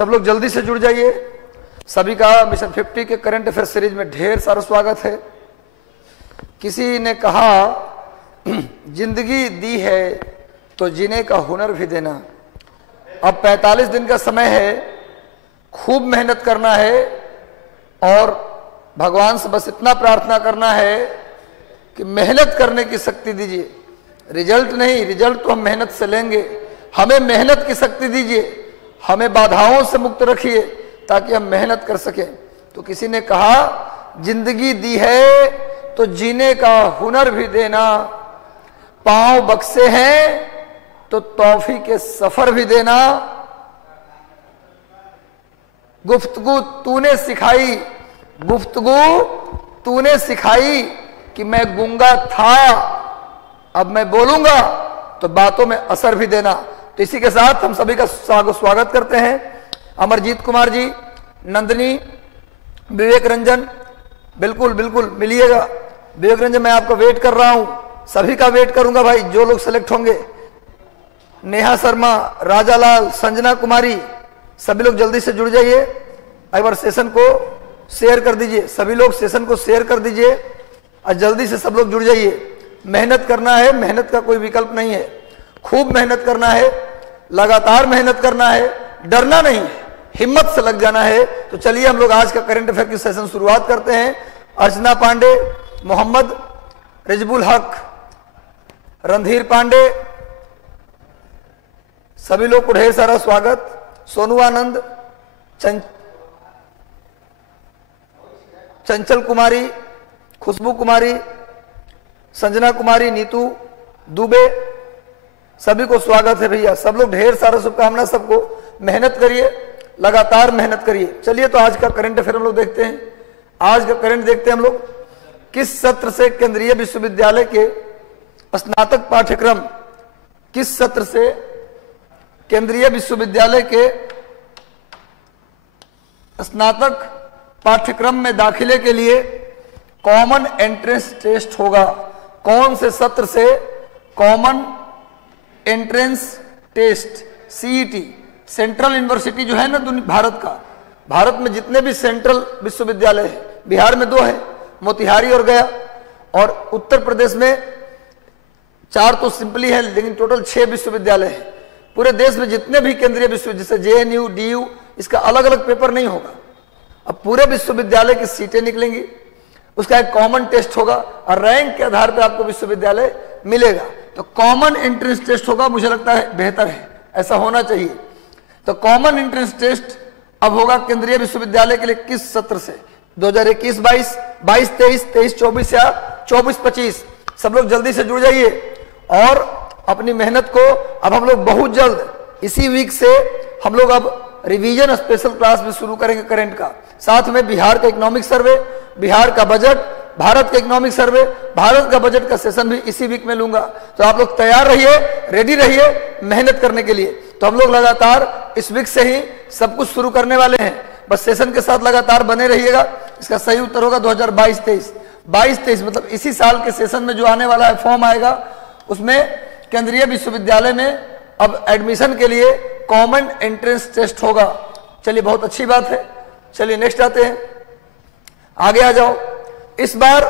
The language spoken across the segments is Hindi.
सब लोग जल्दी से जुड़ जाइए। सभी का मिशन 50 के करंट अफेयर सीरीज में ढेर सारा स्वागत है। किसी ने कहा जिंदगी दी है तो जीने का हुनर भी देना। अब 45 दिन का समय है, खूब मेहनत करना है और भगवान से बस इतना प्रार्थना करना है कि मेहनत करने की शक्ति दीजिए। रिजल्ट नहीं, रिजल्ट तो हम मेहनत से लेंगे। हमें मेहनत की शक्ति दीजिए, हमें बाधाओं से मुक्त रखिए ताकि हम मेहनत कर सकें। तो किसी ने कहा जिंदगी दी है तो जीने का हुनर भी देना। पांव बक्से हैं तो तौफी के सफर भी देना। गुफ्तगू तूने सिखाई, गुफ्तगू तूने सिखाई कि मैं गूंगा था, अब मैं बोलूंगा तो बातों में असर भी देना। तो इसी के साथ हम सभी का स्वागत करते हैं। अमरजीत कुमार जी, नंदिनी, विवेक रंजन, बिल्कुल बिल्कुल मिलिएगा। विवेक रंजन, मैं आपका वेट कर रहा हूं, सभी का वेट करूंगा भाई, जो लोग सेलेक्ट होंगे। नेहा शर्मा, राजालाल, संजना कुमारी, सभी लोग जल्दी से जुड़ जाइए। एक बार सेशन को शेयर कर दीजिए, सभी लोग सेशन को शेयर कर दीजिए और जल्दी से सब लोग जुड़ जाइए। मेहनत करना है, मेहनत का कोई विकल्प नहीं है। खूब मेहनत करना है, लगातार मेहनत करना है, डरना नहीं है, हिम्मत से लग जाना है। तो चलिए हम लोग आज का करंट अफेयर की सेशन शुरुआत करते हैं। अर्चना पांडे, मोहम्मद रिजबुल हक, रणधीर पांडे, सभी लोग को ढेर सारा स्वागत। सोनू आनंद, चंचल कुमारी, खुशबू कुमारी, संजना कुमारी, नीतू दुबे, सभी को स्वागत है भैया। सब लोग ढेर सारा शुभकामना, सबको मेहनत करिए, लगातार मेहनत करिए। चलिए तो आज का करंट अफेयर हम लोग देखते हैं। आज का करंट देखते हैं हम लोग। किस सत्र से केंद्रीय विश्वविद्यालय के स्नातक पाठ्यक्रम, किस सत्र से केंद्रीय विश्वविद्यालय के स्नातक पाठ्यक्रम में दाखिले के लिए कॉमन एंट्रेंस टेस्ट होगा? कौन से सत्र से common entrance test, CET, central university जो है ना भारत का, भारत में जितने भी सेंट्रल विश्वविद्यालय है, बिहार में 2 है, मोतिहारी और गया, और उत्तर प्रदेश में 4 तो सिंपली है, लेकिन टोटल 6 विश्वविद्यालय है। पूरे देश में जितने भी केंद्रीय विश्वविद्यालय, जैसे JNU, DU, इसका अलग अलग पेपर नहीं होगा। अब पूरे विश्वविद्यालय की सीटें निकलेंगी, उसका एक कॉमन टेस्ट होगा और रैंक के आधार पर आपको विश्वविद्यालय मिलेगा। तो कॉमन एंट्रेंस टेस्ट होगा, मुझे लगता है बेहतर है, ऐसा होना चाहिए। तो कॉमन एंट्रेंस टेस्ट अब होगा केंद्रीय विश्वविद्यालय के लिए किस सत्र से? 2021-22, 22-23, 23-24 या 24-25। सब लोग जल्दी से जुड़ जाइए और अपनी मेहनत को अब हम लोग बहुत जल्द इसी वीक से हम लोग अब रिवीजन स्पेशल क्लास भी शुरू करेंगे करंट का। साथ में बिहार का इकोनॉमिक सर्वे, बिहार का बजट, भारत का इकोनॉमिक सर्वे, भारत का बजट का सेशन भी इसी वीक में लूंगा। तो आप लोग तैयार रहिए, रेडी रहिए मेहनत करने के लिए। तो हम लोग लगातार इस वीक से ही सब कुछ शुरू करने वाले हैं, बस सेशन के साथ लगातार बने रहिएगा। इसका सही उत्तर होगा 2022-23। 22-23 मतलब इसी साल के सेशन में जो आने वाला है फॉर्म आएगा, उसमें केंद्रीय विश्वविद्यालय में अब एडमिशन के लिए कॉमन एंट्रेंस टेस्ट होगा। चलिए बहुत अच्छी बात है। चलिए नेक्स्ट आते हैं, आगे आ जाओ। इस बार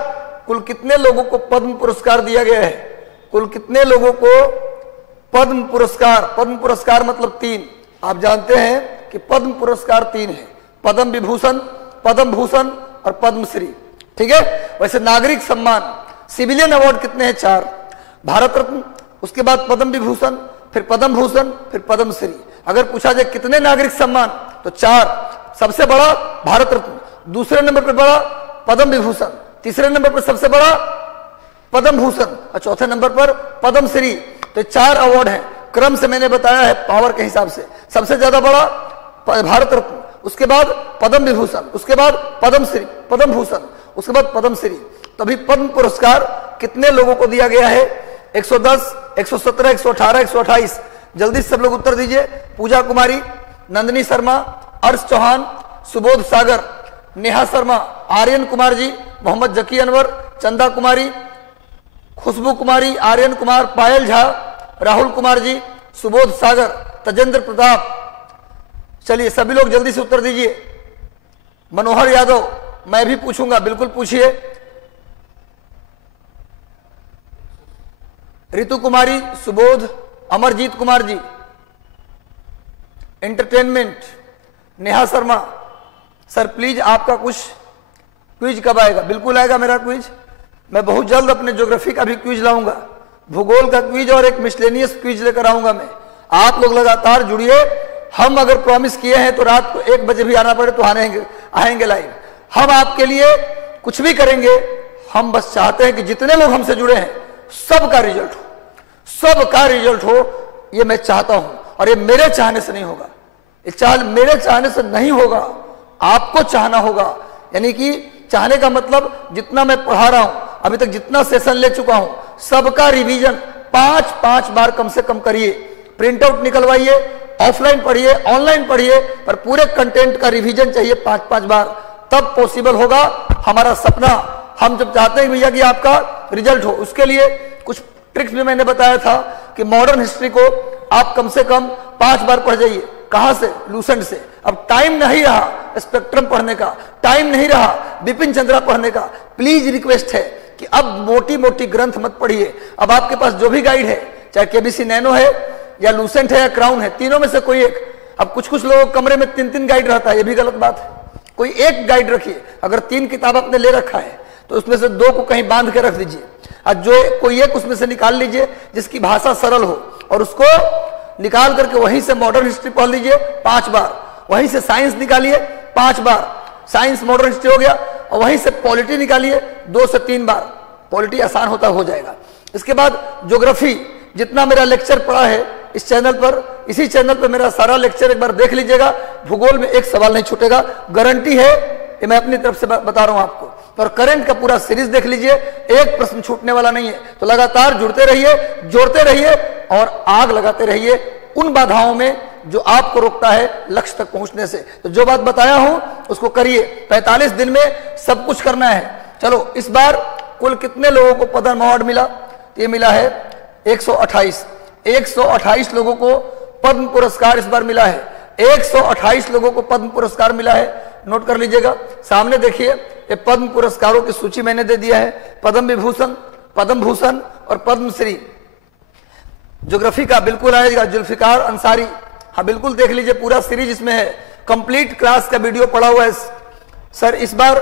कुल कितने लोगों को पद्म पुरस्कार दिया गया है? कुल कितने लोगों को पद्म पुरस्कार? पद्म पुरस्कार मतलब 3। आप जानते हैं कि पद्म पुरस्कार 3 है, पद्म विभूषण, पद्म भूषण और पद्मश्री। ठीक है। वैसे नागरिक सम्मान, सिविलियन अवार्ड कितने हैं? 4। भारत रत्न, उसके बाद पद्म विभूषण, फिर पद्म भूषण, फिर पद्मश्री। अगर पूछा जाए कितने नागरिक सम्मान तो 4। सबसे बड़ा भारत रत्न, दूसरे नंबर पर बड़ा पद्म विभूषण, तीसरे नंबर पर सबसे बड़ा पद्म भूषण और चौथे नंबर पर पद्मश्री। तो 4 अवार्ड हैं, क्रम से मैंने बताया है पावर के हिसाब से। सबसे ज्यादा बड़ा भारत रत्न, उसके बाद पद्म विभूषण, उसके बाद पद्मश्री, पद्म भूषण, उसके बाद पद्मश्री। तभी पद्म पुरस्कार कितने लोगों को दिया गया है? 110, 117, 118, 128। जल्दी से सब लोग उत्तर दीजिए। पूजा कुमारी, नंदिनी शर्मा, अर्श चौहान, सुबोध सागर, नेहा शर्मा, आर्यन कुमार जी, मोहम्मद जकी अनवर, चंदा कुमारी, खुशबू कुमारी, आर्यन कुमार, पायल झा, राहुल कुमार जी, सुबोध सागर, तजेंद्र प्रताप, चलिए सभी लोग जल्दी से उत्तर दीजिए। मनोहर यादव, मैं भी पूछूंगा, बिल्कुल पूछिए। Ritu Kumari, Subodh, Amarjeet Kumar ji, entertainment, Neha Sharma, sir please आपका कुछ क्विज कब आएगा? बिल्कुल आएगा मेरा क्विज, मैं बहुत जल्द अपने ज्योग्राफी का भी क्विज लाऊंगा, भूगोल का क्विज और एक मिसलेनियस क्विज लेकर आऊंगा मैं। आप लोग लगातार जुड़िए। हम अगर प्रॉमिस किए हैं तो रात को 1 बजे भी आना पड़े तो आएंगे लाइव। हम आपके लिए कुछ भी करेंगे। हम बस चाहते हैं कि जितने लोग हमसे जुड़े हैं सबका रिजल्ट हो, सबका रिजल्ट हो, ये मैं चाहता हूं। और ये मेरे चाहने से नहीं होगा, ये मेरे चाहने से नहीं होगा, आपको चाहना होगा। यानी कि चाहने का मतलब जितना मैं पढ़ा रहा हूं, अभी तक जितना सेशन ले चुका हूं, सबका रिवीजन 5-5 बार कम से कम करिए। प्रिंट आउट निकलवाइए, ऑफलाइन पढ़िए, ऑनलाइन पढ़िए, पर पूरे कंटेंट का रिवीजन चाहिए 5-5 बार, तब पॉसिबल होगा हमारा सपना। हम जब चाहते हैं भैया कि आपका रिजल्ट हो, उसके लिए कुछ ट्रिक्स भी मैंने बताया था कि मॉडर्न हिस्ट्री को आप कम से कम 5 बार पढ़ जाइए। कहां से? लूसेंट से। अब टाइम नहीं रहा स्पेक्ट्रम पढ़ने का, टाइम नहीं रहा बिपिन चंद्रा पढ़ने का। प्लीज रिक्वेस्ट है कि अब मोटी मोटी ग्रंथ मत पढ़िए। अब आपके पास जो भी गाइड है, चाहे केबीसी नैनो है या लूसेंट है या क्राउन है, तीनों में से कोई एक। अब कुछ कुछ लोगों कमरे में 3-3 गाइड रहता है, ये भी गलत बात है। कोई एक गाइड रखिए। अगर 3 किताब आपने ले रखा है तो उसमें से 2 को कहीं बांध के रख दीजिए, और जो कोई एक उसमें से निकाल लीजिए जिसकी भाषा सरल हो, और उसको निकाल करके वहीं से मॉडर्न हिस्ट्री पढ़ लीजिए 5 बार। वहीं से साइंस निकालिए 5 बार, साइंस मॉडर्न हिस्ट्री हो गया। और वहीं से पॉलिटी निकालिए 2 से 3 बार, पॉलिटी आसान होता हो जाएगा। इसके बाद ज्योग्राफी, जितना मेरा लेक्चर पड़ा है इस चैनल पर, इसी चैनल पर मेरा सारा लेक्चर एक बार देख लीजिएगा। भूगोल में एक सवाल नहीं छूटेगा, गारंटी है, ये मैं अपनी तरफ से बता रहा हूं आपको। और करंट का पूरा सीरीज देख लीजिए, एक प्रश्न छूटने वाला नहीं है। तो लगातार जुड़ते रहिए, जोड़ते रहिए और आग लगाते रहिए उन बाधाओं में जो आपको रोकता है लक्ष्य तक पहुंचने से। तो जो बात बताया हूं उसको करिए। 45 दिन में सब कुछ करना है। चलो, इस बार कुल कितने लोगों को पद्म अवार्ड मिला? ये मिला है 128 लोगों को पद्म पुरस्कार इस बार मिला है। 128 लोगों को पद्म पुरस्कार मिला है। नोट कर लीजिएगा। सामने देखिए, ये पद्म पुरस्कारों की सूची मैंने दे दिया है। पद्म विभूषण, पद्म भूषण और पद्मश्री। ज्योग्राफी का बिल्कुल आएगा जुल्फिकार अंसारी। हाँ बिल्कुल देख लीजिए, पूरा सीरीज इसमें है। कंप्लीट क्लास का वीडियो पड़ा हुआ है। सर इस बार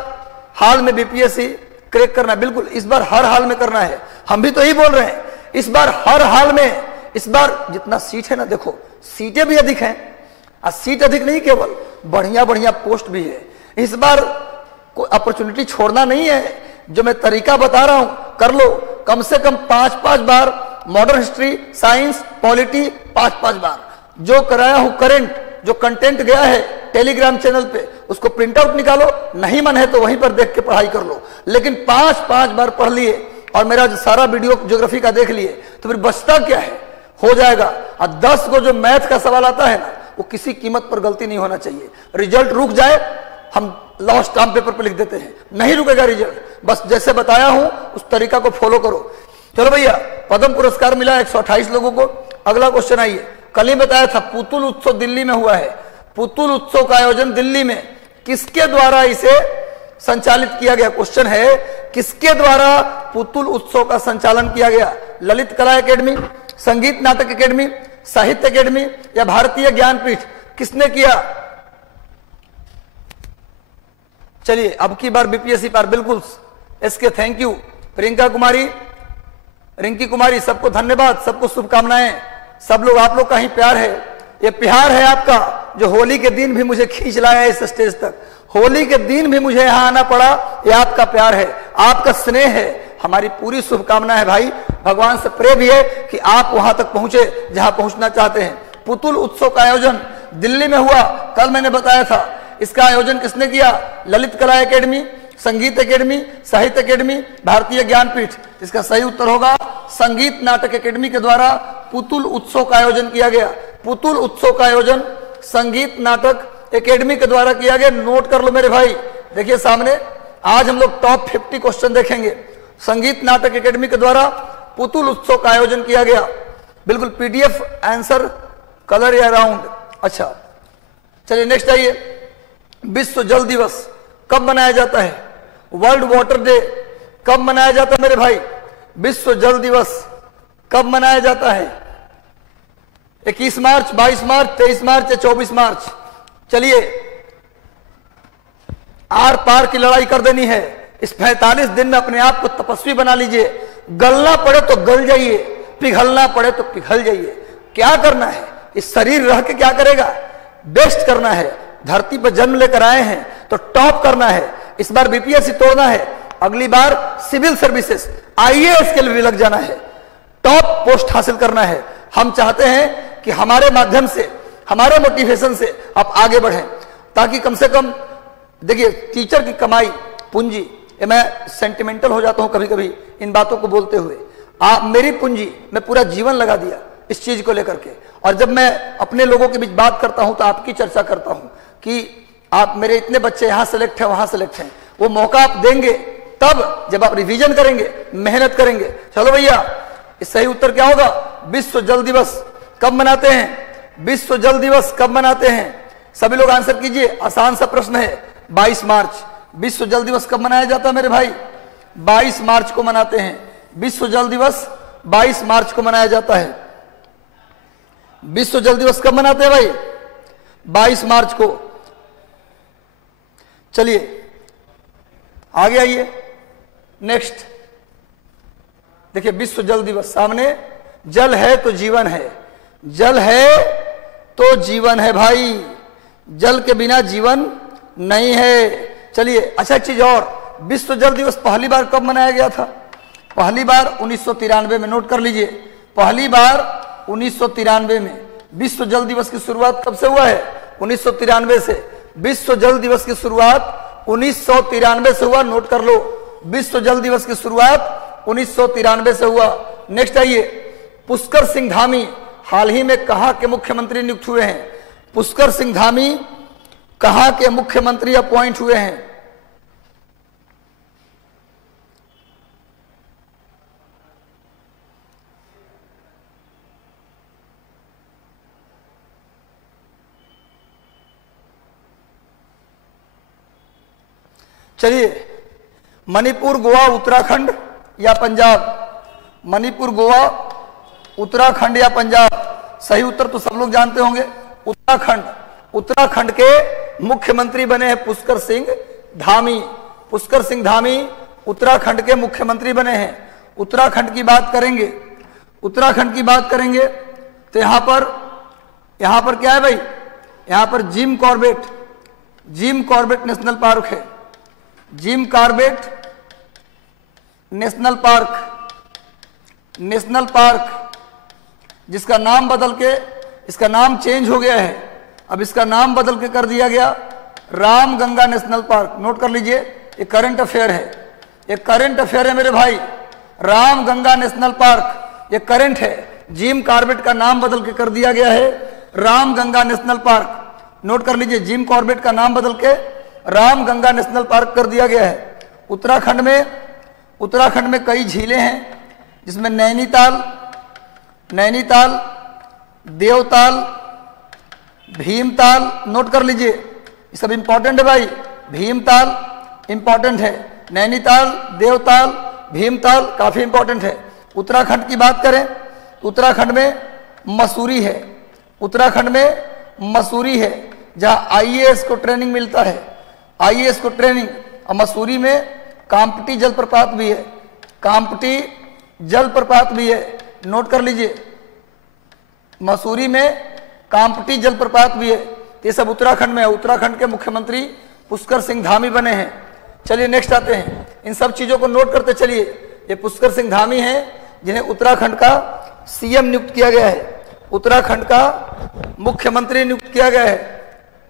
हाल में बीपीएससी क्रैक करना है, बिल्कुल इस बार हर हाल में करना है। हम भी तो यही बोल रहे हैं, इस बार हर हाल में। इस बार जितना सीट है ना, देखो सीटें भी अधिक हैं, और सीट अधिक नहीं केवल बढ़िया बढ़िया पोस्ट भी है। इस बार कोई अपॉर्चुनिटी छोड़ना नहीं है। जो मैं तरीका बता रहा हूं कर लो। कम से कम 5-5 बार मॉडर्न हिस्ट्री, साइंस, पॉलिटी 5-5 बार। जो कराया हूं करंट, जो कंटेंट गया है टेलीग्राम चैनल पे, उसको प्रिंट आउट निकालो। नहीं मन है तो वहीं पर देख के पढ़ाई कर लो, लेकिन 5-5 बार पढ़ लिए और मेरा जो सारा वीडियो ज्योग्राफी का देख लिए, तो फिर बचता क्या है? हो जाएगा। और 10 को जो मैथ का सवाल आता है ना, वो किसी कीमत पर गलती नहीं होना चाहिए। रिजल्ट रुक जाए, हम लॉस्ट स्टाम्प पेपर पर लिख देते हैं, नहीं रुकेगा रिजल्ट। बस जैसे बताया हूं उस तरीका को फॉलो करो। चलो भैया, पद्म पुरस्कार मिला 128 लोगों को। अगला क्वेश्चन आइए। कल ही बताया था पुतुल उत्सव दिल्ली में हुआ है। पुतुल उत्सव का आयोजन दिल्ली में किसके द्वारा इसे संचालित किया गया? क्वेश्चन है, किसके द्वारा पुतुल उत्सव का संचालन किया गया? ललित कला एकेडमी, संगीत नाटक एकेडमी, साहित्य एकेडमी या भारतीय ज्ञानपीठ? किसने किया? चलिए, अब की बार बीपीएससी पर बिल्कुल SK thank you. Priyanka Kumari, Rinki कुमारी, सबको धन्यवाद, सबको शुभकामनाएं। सब लोग, आप लोग का ही प्यार है। ये प्यार है आपका जो होली के दिन भी मुझे खींच लाया इस स्टेज तक। होली के दिन भी मुझे यहां आना पड़ा, ये आपका प्यार है, आपका स्नेह है। हमारी पूरी शुभकामना है भाई। भगवान से प्रे भी है कि आप वहां तक पहुंचे जहां पहुंचना चाहते हैं। पुतुल उत्सव का आयोजन दिल्ली में हुआ, कल मैंने बताया था। इसका आयोजन किसने किया? ललित कला एकेडमी, संगीत एकेडमी, साहित्य एकेडमी, भारतीय ज्ञानपीठ। इसका सही उत्तर होगा संगीत नाटक एकेडमी के द्वारा पुतुल उत्सव का आयोजन किया गया। पुतुल उत्सव का आयोजन संगीत नाटक एकेडमी के द्वारा किया गया। नोट कर लो मेरे भाई। देखिए सामने, आज हम लोग टॉप 50 क्वेश्चन देखेंगे। संगीत नाटक एकेडमी के द्वारा पुतुल उत्सव का आयोजन किया गया। बिल्कुल पीडीएफ आंसर कलर या राउंड। अच्छा, चलिए नेक्स्ट आइए, विश्व जल दिवस कब मनाया जाता है? वर्ल्ड वाटर डे कब मनाया जाता है मेरे भाई? विश्व जल दिवस कब मनाया जाता है? 21 मार्च, 22 मार्च, 23 मार्च या 24 मार्च? चलिए, आर पार की लड़ाई कर देनी है। इस 45 दिन में अपने आप को तपस्वी बना लीजिए। गलना पड़े तो गल जाइए, पिघलना पड़े तो पिघल जाइए। क्या करना है? इस शरीर रह के क्या करेगा? बेस्ट करना है। धरती पर जन्म लेकर आए हैं तो टॉप करना है। इस बार बीपीएससी तोड़ना है, अगली बार सिविल सर्विसेज आईएएस के लिए भी लग जाना है, टॉप पोस्ट हासिल करना है। हम चाहते हैं कि हमारे माध्यम से, हमारे मोटिवेशन से आप आगे बढ़ें, ताकि कम से कम देखिए, टीचर की कमाई पूंजी, ये मैं सेंटिमेंटल हो जाता हूं कभी कभी इन बातों को बोलते हुए। आप मेरी पूंजी, मैं पूरा जीवन लगा दिया इस चीज को लेकर के, और जब मैं अपने लोगों के बीच बात करता हूं तो आपकी चर्चा करता हूं कि आप मेरे इतने बच्चे यहां सेलेक्ट हैं, वहां सेलेक्ट हैं। वो मौका आप देंगे तब जब आप रिवीजन करेंगे, मेहनत करेंगे। चलो भैया, इस सही उत्तर क्या होगा? विश्व जल दिवस कब मनाते हैं? विश्व जल दिवस कब मनाते हैं? सभी लोग आंसर कीजिए, आसान सा प्रश्न है। 22 मार्च। विश्व जल दिवस कब मनाया जाता है मेरे भाई? 22 मार्च को मनाते हैं। विश्व जल दिवस 22 मार्च को मनाया जाता है। विश्व जल दिवस कब मनाते हैं भाई? 22 मार्च को। चलिए आगे आइए, नेक्स्ट देखिए, विश्व जल दिवस सामने। जल है तो जीवन है, जल है तो जीवन है भाई, जल के बिना जीवन नहीं है। चलिए, अच्छा एक चीज और, विश्व जल दिवस पहली बार कब मनाया गया था? पहली बार 1993 में। नोट कर लीजिए, पहली बार 1993 में। विश्व जल दिवस की शुरुआत कब से हुआ है? 1993 से। विश्व जल दिवस की शुरुआत 1993 से हुआ। नोट कर लो, विश्व जल दिवस की शुरुआत 1993 से हुआ। नेक्स्ट आइए, पुष्कर सिंह धामी हाल ही में कहां के मुख्यमंत्री नियुक्त हुए हैं? पुष्कर सिंह धामी कहां के मुख्यमंत्री अपॉइंट हुए हैं? चलिए, मणिपुर, गोवा, उत्तराखंड या पंजाब? मणिपुर, गोवा, उत्तराखंड या पंजाब? सही उत्तर तो सब लोग जानते होंगे, उत्तराखंड। उत्तराखंड के मुख्यमंत्री बने हैं पुष्कर सिंह धामी। पुष्कर सिंह धामी उत्तराखंड के मुख्यमंत्री बने हैं। उत्तराखंड की बात करेंगे, उत्तराखंड की बात करेंगे तो यहां पर क्या है भाई? यहां पर जिम कॉर्बेट नेशनल पार्क है। जिम कॉर्बेट नेशनल पार्क, जिसका नाम बदल के, इसका नाम चेंज हो गया है, अब इसका नाम बदल के कर दिया गया रामगंगा नेशनल पार्क। नोट कर लीजिए, ये करंट अफेयर है, ये करंट अफेयर है मेरे भाई। रामगंगा नेशनल पार्क ये करंट है। जिम कॉर्बेट का नाम बदल के कर दिया गया है रामगंगा नेशनल पार्क। नोट कर लीजिए, जिम कॉर्बेट का नाम बदल के रामगंगा नेशनल पार्क कर दिया गया है। उत्तराखंड में कई झीलें हैं, जिसमें नैनीताल, देवताल, भीमताल। नोट कर लीजिए, ये सब इंपॉर्टेंट है भाई। भीमताल इंपॉर्टेंट है, नैनीताल, देवताल, भीमताल काफी इंपॉर्टेंट है। उत्तराखंड की बात करें, उत्तराखंड में मसूरी है। उत्तराखंड में मसूरी है, जहां आईएएस को ट्रेनिंग मिलता है, आईएएस को ट्रेनिंग। और मसूरी में काम्पटी जलप्रपात भी है, काम्पटी जलप्रपात भी है। नोट कर लीजिए, मसूरी में काम्पटी जलप्रपात भी है। ये सब उत्तराखंड में है। उत्तराखंड के मुख्यमंत्री पुष्कर सिंह धामी बने हैं। चलिए नेक्स्ट आते हैं, इन सब चीजों को नोट करते चलिए। ये पुष्कर सिंह धामी हैं, जिन्हें उत्तराखंड का सीएम नियुक्त किया गया है, उत्तराखंड का मुख्यमंत्री नियुक्त किया गया है।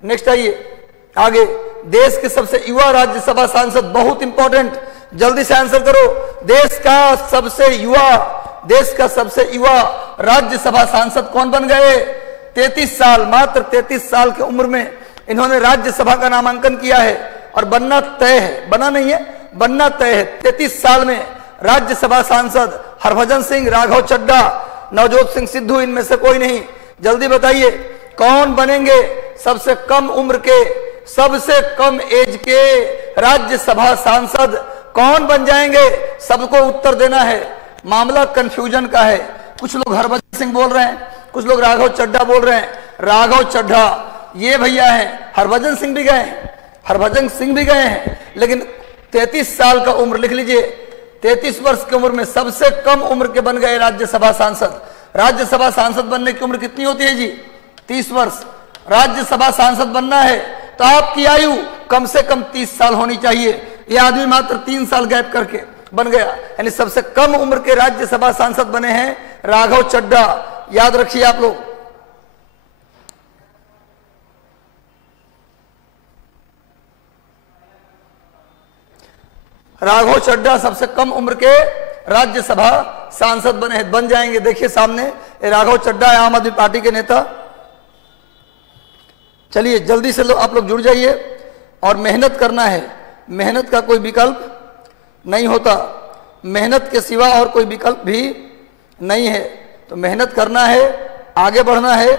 नेक्स्ट आइए आगे, देश के सबसे युवा राज्यसभा सांसद, बहुत इंपॉर्टेंट, जल्दी से आंसर करो। देश का सबसे युवा राज्यसभा सांसद कौन बन गए? 33 साल, मात्र 33 साल की उम्र में इन्होंने राज्यसभा का नामांकन किया है और बनना तय है, बना नहीं है, बनना तय है। 33 साल में राज्यसभा सांसद हरभजन सिंह, राघव चड्ढा, नवजोत सिंह सिद्धू, इनमें से कोई नहीं। जल्दी बताइए कौन बनेंगे सबसे कम उम्र के, सबसे कम एज के राज्यसभा सांसद कौन बन जाएंगे? सबको उत्तर देना है। मामला कंफ्यूजन का है। कुछ लोग हरभजन सिंह बोल रहे हैं, कुछ लोग राघव चड्ढा बोल रहे हैं। राघव चड्ढा ये भैया हैं, हरभजन सिंह भी गए, हरभजन सिंह भी गए हैं, लेकिन 33 साल का उम्र लिख लीजिए, 33 वर्ष की उम्र में सबसे कम उम्र के बन गए राज्यसभा सांसद। राज्यसभा सांसद बनने की उम्र कितनी होती है जी? 30 वर्ष। राज्यसभा सांसद बनना है तो आपकी आयु कम से कम 30 साल होनी चाहिए। यह आदमी मात्र 3 साल गैप करके बन गया, यानी सबसे कम उम्र के राज्यसभा सांसद बने हैं राघव चड्ढा। याद रखिए आप लोग। राघव चड्ढा सबसे कम उम्र के राज्यसभा सांसद बन जाएंगे। देखिए सामने राघव चड्ढा है, आम आदमी पार्टी के नेता। चलिए जल्दी से आप लोग जुड़ जाइए और मेहनत करना है। मेहनत का कोई विकल्प नहीं होता, मेहनत के सिवा और कोई विकल्प भी नहीं है। तो मेहनत करना है, आगे बढ़ना है।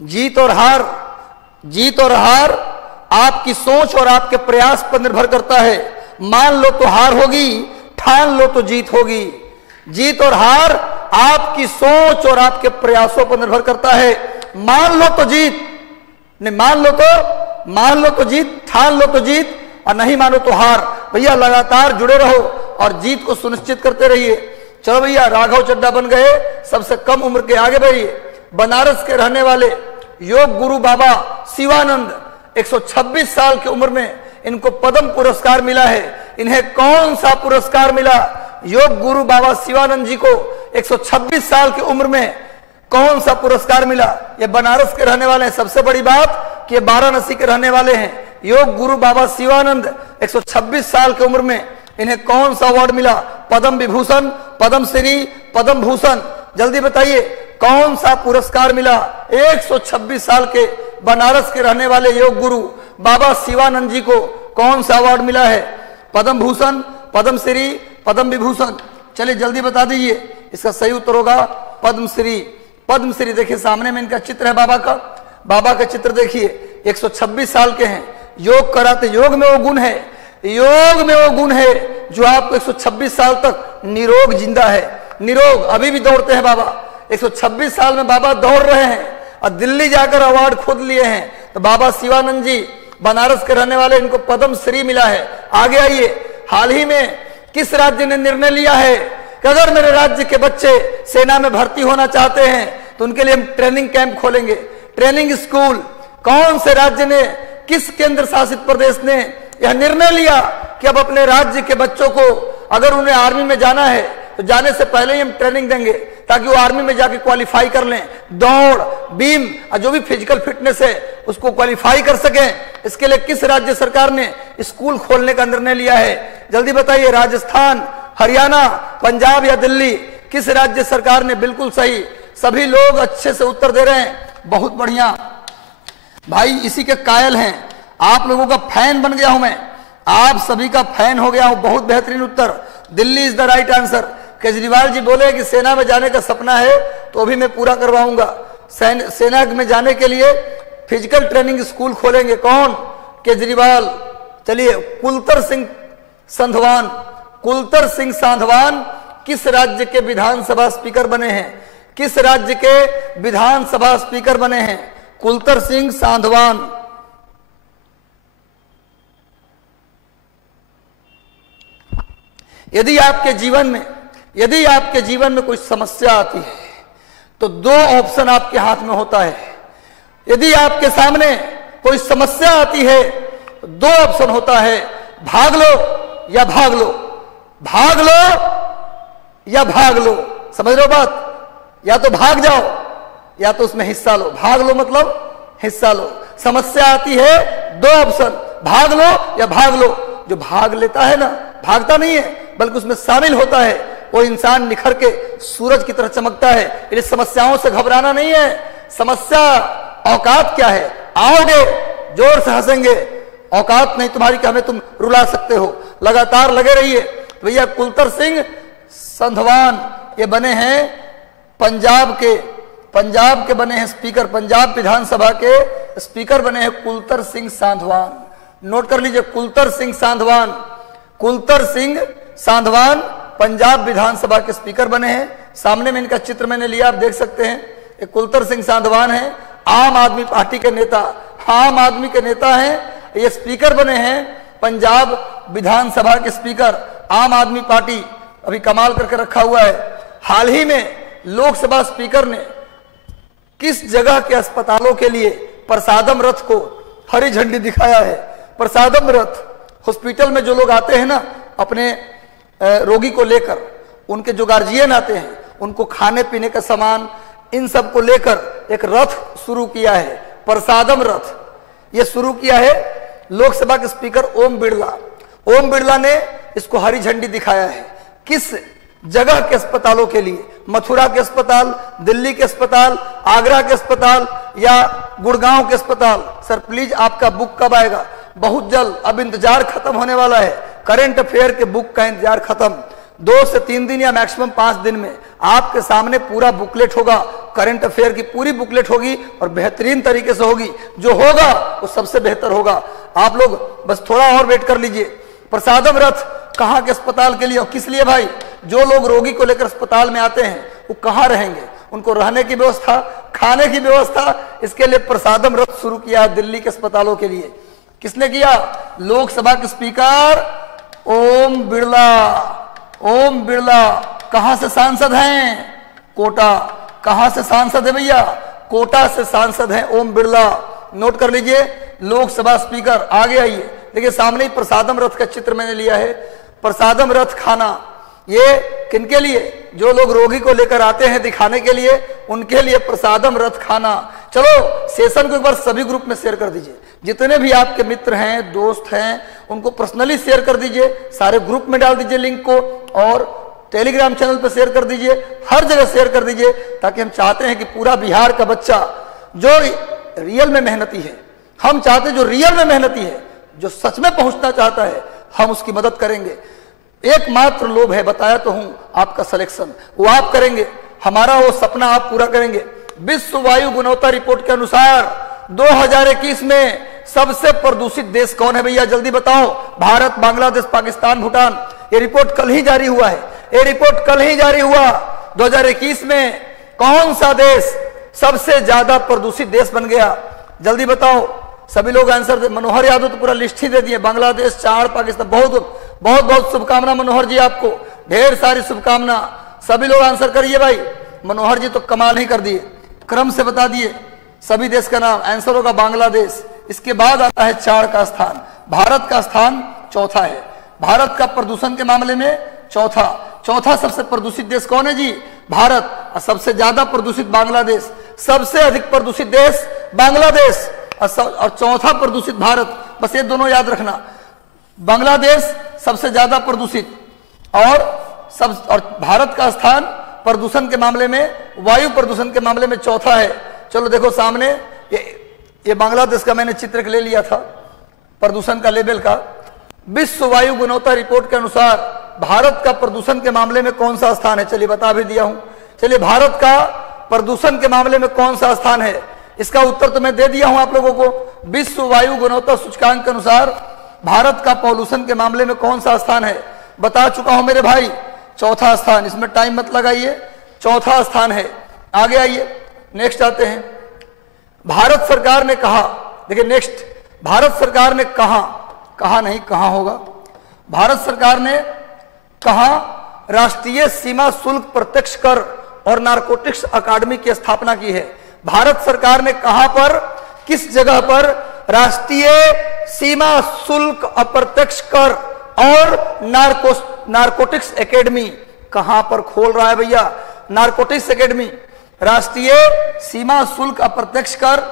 जीत और हार आपकी सोच और आपके प्रयास पर निर्भर करता है। मान लो तो हार होगी, ठान लो तो जीत होगी। जीत और हार आपकी सोच और आपके प्रयासों पर निर्भर करता है। मान लो तो जीत, नहीं मान लो तो जीत, ठान लो तो जीत, और नहीं मानो तो हार। भैया लगातार जुड़े रहो और जीत को सुनिश्चित करते रहिए। चलो भैया, राघव चड्ढा बन गए सबसे कम उम्र के। आगे बढ़िए। बनारस के रहने वाले योग गुरु बाबा शिवानंद, 126 साल की उम्र में इनको पद्म पुरस्कार मिला है। इन्हें कौन सा पुरस्कार मिला? योग गुरु बाबा शिवानंद जी को 126 साल की उम्र में कौन सा पुरस्कार मिला? ये बनारस के रहने वाले हैं। सबसे बड़ी बात कि ये वाराणसी के रहने वाले हैं। योग गुरु बाबा शिवानंद 126 साल की उम्र में इन्हें कौन सा अवार्ड मिला? पद्म विभूषण, पद्म श्री, पद्म भूषण। जल्दी बताइए कौन सा पुरस्कार मिला? 126 साल के बनारस के रहने वाले योग गुरु बाबा शिवानंद जी को कौन सा अवार्ड मिला है? पद्म भूषण, पद्म श्री, पद्म विभूषण। चलिए जल्दी बता दीजिए। इसका सही उत्तर होगा पद्म श्री। पद्म श्री। देखिए सामने में इनका चित्र है बाबा का। बाबा का चित्र देखिए, 126 साल के हैं, योग कराते। योग में वो गुण है, योग में वो गुण है जो आपको 126 साल तक निरोग जिंदा है। निरोग, अभी भी दौड़ते हैं बाबा। 126 साल में बाबा दौड़ रहे हैं और दिल्ली जाकर अवार्ड खुद लिए हैं। तो बाबा शिवानंद जी बनारस के रहने वाले, इनको पद्म श्री मिला है। आगे आइए। हाल ही में किस राज्य ने निर्णय लिया है कि अगर मेरे राज्य के बच्चे सेना में भर्ती होना चाहते हैं तो उनके लिए हम ट्रेनिंग कैंप खोलेंगे, ट्रेनिंग स्कूल। कौन से राज्य ने, किस केंद्र शासित प्रदेश ने यह निर्णय लिया कि अब अपने राज्य के बच्चों को अगर उन्हें आर्मी में जाना है तो जाने से पहले ही हम ट्रेनिंग देंगे ताकि वो आर्मी में जाके क्वालिफाई कर लें, दौड़, बीम और जो भी फिजिकल फिटनेस है उसको क्वालिफाई कर सकें। इसके लिए किस राज्य सरकार ने स्कूल खोलने का निर्णय लिया है? जल्दी बताइए। राजस्थान, हरियाणा, पंजाब या दिल्ली? किस राज्य सरकार ने? बिल्कुल सही। सभी लोग अच्छे से उत्तर दे रहे हैं, बहुत बढ़िया भाई। इसी के कायल हैं, आप लोगों का फैन बन गया हूं मैं, आप सभी का फैन हो गया हूं। बहुत बेहतरीन उत्तर, Delhi is the right answer. Kejriwal ji बोले कि सेना में जाने का सपना है तो अभी मैं पूरा करवाऊंगा। सेना में जाने के लिए फिजिकल ट्रेनिंग स्कूल खोलेंगे। कौन? केजरीवाल। चलिए, कुलतर सिंह संधवान। कुलतर सिंह सांधवान किस राज्य के विधानसभा स्पीकर बने हैं? किस राज्य के विधानसभा स्पीकर बने हैं? कुलतर सिंह सांधवान। यदि आपके जीवन में कोई समस्या आती है तो 2 ऑप्शन आपके हाथ में होता है। यदि आपके सामने कोई समस्या आती है तो 2 ऑप्शन होता है, भाग लो या भाग लो, भाग लो या भाग लो। समझ लो बात? या तो भाग जाओ या तो उसमें हिस्सा लो। भाग लो मतलब हिस्सा लो। समस्या आती है, 2 ऑप्शन, भाग लो या भाग लो। जो भाग लेता है ना, भागता नहीं है बल्कि उसमें शामिल होता है, वो इंसान निखर के सूरज की तरह चमकता है। इसलिए समस्याओं से घबराना नहीं है। समस्या औकात क्या है? आओगे, जोर से हंसेंगे, औकात नहीं तुम्हारी कि हमें तुम रुला सकते हो, लगातार लगे रहिए। तो भैया कुलतर सिंह संधवान ये बने हैं पंजाब के बने हैं स्पीकर, पंजाब विधानसभा के स्पीकर बने हैं कुलतर सिंह सांधवान। नोट कर लीजिए, कुलतर सिंह सांधवान पंजाब विधानसभा के स्पीकर बने हैं। सामने में इनका चित्र मैंने लिया, आप देख सकते हैं। ये कुलतर सिंह सांधवान है, आम आदमी पार्टी के नेता, आम आदमी के नेता हैं। ये स्पीकर बने हैं पंजाब विधानसभा के स्पीकर, आम आदमी पार्टी। अभी कमाल करके रखा हुआ है। हाल ही में लोकसभा स्पीकर ने किस जगह के अस्पतालों के लिए प्रसादम रथ को हरी झंडी दिखाया है। प्रसादम रथ, हॉस्पिटल में जो लोग आते हैं ना अपने रोगी को लेकर, उनके जो गार्जियन आते हैं, उनको खाने पीने का सामान, इन सब को लेकर एक रथ शुरू किया है, प्रसादम रथ। ये शुरू किया है लोकसभा के स्पीकर ओम बिड़ला ने इसको हरी झंडी दिखाया है। किस जगह के अस्पतालों के लिए? मथुरा के अस्पताल, दिल्ली के अस्पताल, आगरा के अस्पताल या गुड़गांव के अस्पताल? सर प्लीज आपका बुक कब आएगा? बहुत जल्द, अब इंतजार खत्म होने वाला है। करंट अफेयर के बुक का इंतजार खत्म, 2 से 3 दिन या मैक्सिमम 5 दिन में आपके सामने पूरा बुकलेट होगा। करंट अफेयर की पूरी बुकलेट होगी और बेहतरीन तरीके से होगी। जो होगा वो सबसे बेहतर होगा। आप लोग बस थोड़ा और वेट कर लीजिए। प्रसादम रथ कहाँ के अस्पताल के लिए और किस लिए भाई? जो लोग रोगी को लेकर अस्पताल में आते हैं वो कहाँ रहेंगे? उनको रहने की व्यवस्था, खाने की व्यवस्था, इसके लिए प्रसादम रथ शुरू किया है दिल्ली के अस्पतालों के लिए। किसने किया? लोकसभा के स्पीकर ओम बिड़ला। कहां से सांसद हैं? कोटा। कहां से सांसद है भैया? कोटा से सांसद हैं ओम बिड़ला। नोट कर लीजिए, लोकसभा स्पीकर। आगे आइए, देखिए सामने ही प्रसादम रथ का चित्र मैंने लिया है। प्रसादम रथ खाना, ये किनके लिए? जो लोग रोगी को लेकर आते हैं दिखाने के लिए, उनके लिए प्रसादम रथ खाना। चलो सेशन को एक बार सभी ग्रुप में शेयर कर दीजिए। जितने भी आपके मित्र हैं, दोस्त हैं, उनको पर्सनली शेयर कर दीजिए। सारे ग्रुप में डाल दीजिए लिंक को, और टेलीग्राम चैनल पर शेयर कर दीजिए। हर जगह शेयर कर दीजिए, ताकि हम चाहते हैं कि पूरा बिहार का बच्चा जो रियल में मेहनती है, हम चाहते हैं जो रियल में मेहनती है, जो सच में पहुंचना चाहता है, हम उसकी मदद करेंगे। एकमात्र लोभ है, बताया तो हूं, आपका सिलेक्शन, वो आप करेंगे। हमारा वो सपना आप पूरा करेंगे। विश्व वायु गुणवत्ता रिपोर्ट के अनुसार 2021 में सबसे प्रदूषित देश कौन है भैया? जल्दी बताओ। भारत, बांग्लादेश, पाकिस्तान, भूटान। ये रिपोर्ट कल ही जारी हुआ है। ये रिपोर्ट कल ही जारी हुआ। 2021 में कौन सा देश सबसे ज्यादा प्रदूषित देश बन गया? जल्दी बताओ। सभी लोग आंसर दे। मनोहर यादव तो पूरा लिस्ट ही दे दिए। बांग्लादेश 4, पाकिस्तान। बहुत बहुत बहुत शुभकामना मनोहर जी, आपको ढेर सारी शुभकामना। सभी लोग आंसर करिए भाई। मनोहर जी तो कमाल ही कर दिए, क्रम से बता दिए सभी देश का नाम। आंसर होगा बांग्लादेश। इसके बाद आता है 4 का स्थान। भारत का स्थान चौथा है। भारत का प्रदूषण के मामले में चौथा सबसे प्रदूषित देश कौन है जी? भारत। और सबसे ज्यादा प्रदूषित बांग्लादेश। सबसे अधिक प्रदूषित देश बांग्लादेश और चौथा प्रदूषित भारत। बस ये दोनों याद रखना। बांग्लादेश सबसे ज्यादा प्रदूषित और भारत का स्थान प्रदूषण के मामले में, वायु प्रदूषण के मामले में चौथा है। चलो देखो सामने, ये बांग्लादेश का मैंने चित्र ले लिया था प्रदूषण का लेवल का। विश्व वायु गुणवत्ता रिपोर्ट के अनुसार भारत का प्रदूषण के मामले में कौन सा स्थान है? चलिए बता भी दिया हूं। चलिए भारत का प्रदूषण के मामले में कौन सा स्थान है? इसका उत्तर तो मैं दे दिया हूं आप लोगों को। विश्व वायु गुणवत्ता सूचकांक के अनुसार भारत का पॉल्यूशन के मामले में कौन सा स्थान है? बता चुका हूं मेरे भाई, चौथा स्थान। इसमें टाइम मत लगाइए, चौथा स्थान है। आगे आइए, नेक्स्ट आते हैं। भारत सरकार ने कहा, देखिए नेक्स्ट, भारत सरकार ने कहा नहीं, कहां होगा? भारत सरकार ने कहा राष्ट्रीय सीमा शुल्क प्रत्यक्ष कर और नारकोटिक्स अकादमी की स्थापना की है। भारत सरकार ने कहां पर, किस जगह पर राष्ट्रीय सीमा शुल्क अप्रत्यक्ष कर और नारकोटिक्स एकेडमी कहां पर खोल रहा है भैया? नारकोटिक्स एकेडमी, राष्ट्रीय सीमा शुल्क अप्रत्यक्ष कर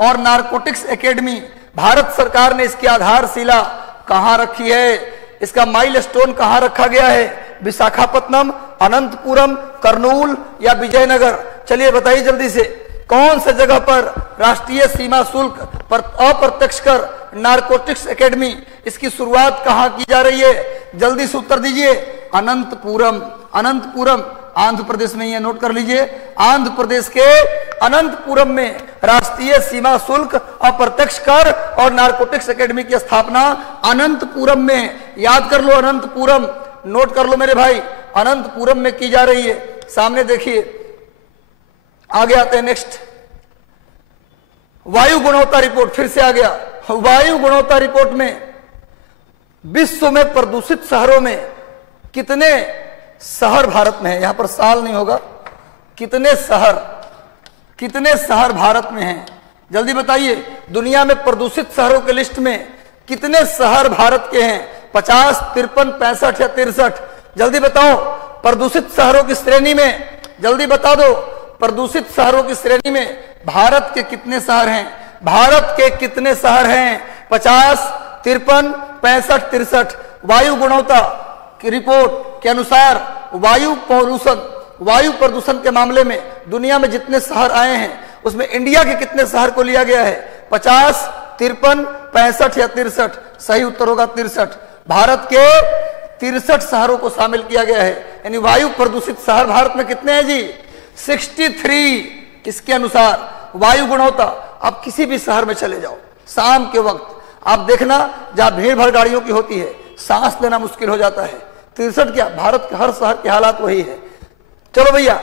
और नारकोटिक्स एकेडमी। भारत सरकार ने इसकी आधारशिला कहां रखी है? इसका माइलस्टोन कहां रखा गया है? विशाखापट्टनम, अनंतपुरम, करनूल या विजयनगर? चलिए बताइए जल्दी से, कौन से जगह पर राष्ट्रीय सीमा शुल्क पर अप्रत्यक्ष कर नारकोटिक्स एकेडमी, इसकी शुरुआत कहां की जा रही है? जल्दी से उत्तर दीजिए। अनंतपुरम। अनंतपुरम आंध्र प्रदेश में, ये नोट कर लीजिए। आंध्र प्रदेश के अनंतपुरम में राष्ट्रीय सीमा शुल्क, अप्रत्यक्ष कर और नारकोटिक्स एकेडमी की स्थापना अनंतपुरम में, याद कर लो अनंतपुरम, नोट कर लो मेरे भाई, अनंतपुरम में की जा रही है। सामने देखिए, आगे आते हैं नेक्स्ट। वायु गुणवत्ता रिपोर्ट, फिर से आ गया। वायु गुणवत्ता रिपोर्ट में विश्व में प्रदूषित शहरों में कितने शहर भारत में है? यहां पर साल नहीं होगा, कितने शहर भारत में हैं? जल्दी बताइए। दुनिया में प्रदूषित शहरों के लिस्ट में कितने शहर भारत के हैं? 50, 53, 65 या 63? जल्दी बताओ। प्रदूषित शहरों की श्रेणी में जल्दी बता दो, प्रदूषित शहरों की श्रेणी में भारत के कितने शहर हैं? भारत के कितने शहर हैं? 50, 53, 65, 63? वायु गुणवत्ता की रिपोर्ट के अनुसार वायु प्रदूषण के मामले में दुनिया में जितने शहर आए हैं उसमें इंडिया के कितने शहर को लिया गया है? 50, 53, 65 या 63? सही उत्तर होगा 63। भारत के 63 शहरों को शामिल किया गया है। यानी वायु प्रदूषित शहर भारत में कितने हैं जी? 63। इसके अनुसार वायु गुणवत्ता, आप किसी भी शहर में चले जाओ, शाम के वक्त आप देखना जहां भीड़ भाड़ गाड़ियों की होती है, सांस लेना मुश्किल हो जाता है। 63 क्या, भारत के हर शहर के हालात वही है। चलो भैया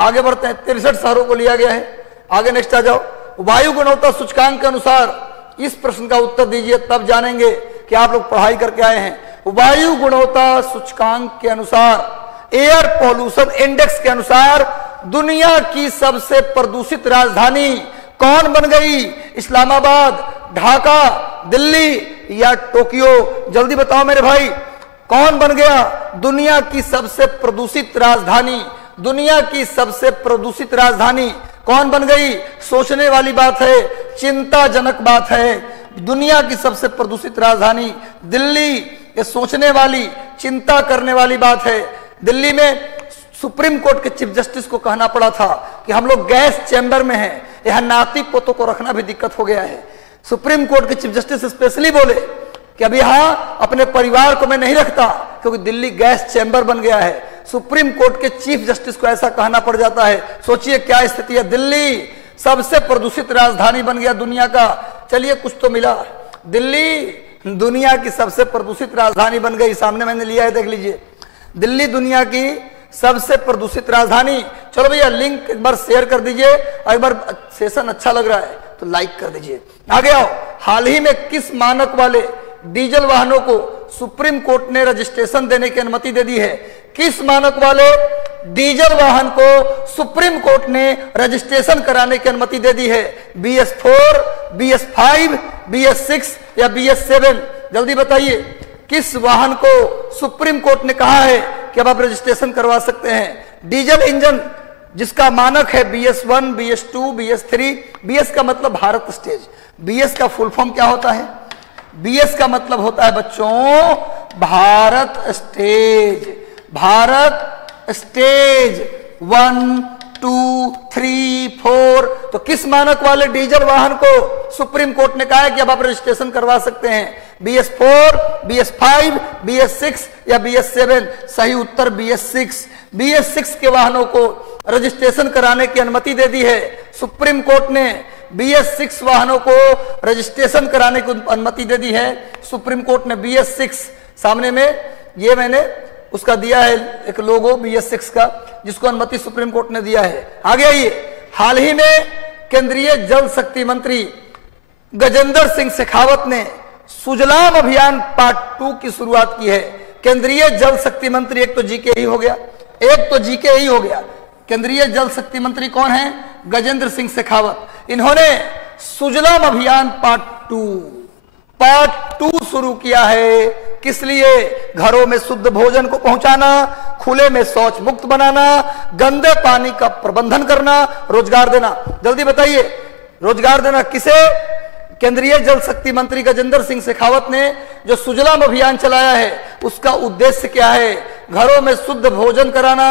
आगे बढ़ते हैं। 63 शहरों को लिया गया है। आगे नेक्स्ट आ जाओ। वायु गुणवत्ता सूचकांक के अनुसार इस प्रश्न का उत्तर दीजिए, तब जानेंगे कि आप लोग पढ़ाई करके आए हैं। वायु गुणवत्ता सूचकांक के अनुसार, एयर पॉल्यूशन इंडेक्स के अनुसार दुनिया की सबसे प्रदूषित राजधानी कौन बन गई? इस्लामाबाद, ढाका, दिल्ली या टोक्यो? जल्दी बताओ मेरे भाई, कौन बन गया दुनिया की सबसे प्रदूषित राजधानी? दुनिया की सबसे प्रदूषित राजधानी कौन बन गई? सोचने वाली बात है, चिंताजनक बात है। दुनिया की सबसे प्रदूषित राजधानी दिल्ली, ये सोचने वाली, चिंता करने वाली बात है। दिल्ली में सुप्रीम कोर्ट के चीफ जस्टिस को कहना पड़ा था कि हम लोग गैस चैम्बर में हैं, यहां नाती पोतों को रखना भी दिक्कत हो गया है। सुप्रीम कोर्ट के चीफ जस्टिस स्पेशली बोले कि अब यहां अपने परिवार को मैं नहीं रखता क्योंकि दिल्ली गैस चैम्बर बन गया है। सुप्रीम कोर्ट के चीफ जस्टिस को ऐसा कहना पड़ जाता है। सोचिए क्या स्थिति है। दिल्ली सबसे प्रदूषित राजधानी बन गया दुनिया का। चलिए कुछ तो मिला, दिल्ली दुनिया की सबसे प्रदूषित राजधानी बन गई। सामने मैंने लिया है, देख लीजिए, दिल्ली दुनिया की सबसे प्रदूषित राजधानी। चलो भैया लिंक एक बार शेयर कर दीजिए, और एक बार सेशन अच्छा लग रहा है तो लाइक कर दीजिए। आगे आओ। हाल ही में किस मानक वाले डीजल वाहनों को सुप्रीम कोर्ट ने रजिस्ट्रेशन देने की अनुमति दे दी है? किस मानक वाले डीजल वाहन को सुप्रीम कोर्ट ने रजिस्ट्रेशन कराने की अनुमति दे दी है? BS4, BS5, BS6 या BS7? जल्दी बताइए, किस वाहन को सुप्रीम कोर्ट ने कहा है कि अब आप रजिस्ट्रेशन करवा सकते हैं? डीजल इंजन जिसका मानक है BS1, BS2, BS3। BS का मतलब भारत स्टेज। BS का फुल फॉर्म क्या होता है? BS का मतलब होता है बच्चों भारत स्टेज। भारत स्टेज 1, 2, 3, 4। तो किस मानक वाले डीजल वाहन को सुप्रीम कोर्ट ने कहा है कि अब आप रजिस्ट्रेशन करवा सकते हैं? BS4, BS5, BS6 या BS7? सही उत्तर BS6। BS6 के वाहनों को रजिस्ट्रेशन कराने की अनुमति दे दी है सुप्रीम कोर्ट ने। BS6 वाहनों को रजिस्ट्रेशन कराने की अनुमति दे दी है सुप्रीम कोर्ट ने। BS6 सामने में ये मैंने उसका दिया है एक लोगो BS6 का, जिसको अनुमति सुप्रीम कोर्ट ने दिया है। आगे आइए। हाल ही में केंद्रीय जल शक्ति मंत्री गजेंद्र सिंह शेखावत ने सुजलाम अभियान पार्ट 2 की शुरुआत की है। केंद्रीय जल शक्ति मंत्री एक तो जीके ही हो गया, केंद्रीय जल शक्ति मंत्री कौन है? गजेंद्र सिंह शेखावत। इन्होंने सुजलाम अभियान पार्ट 2 शुरू किया है। किस लिए? घरों में शुद्ध भोजन को पहुंचाना, खुले में शौच मुक्त बनाना, गंदे पानी का प्रबंधन करना, रोजगार देना। जल्दी बताइए, रोजगार देना किसे? केंद्रीय जल शक्ति मंत्री गजेंद्र सिंह शेखावत ने जो सुजलाम अभियान चलाया है उसका उद्देश्य क्या है? घरों में शुद्ध भोजन कराना,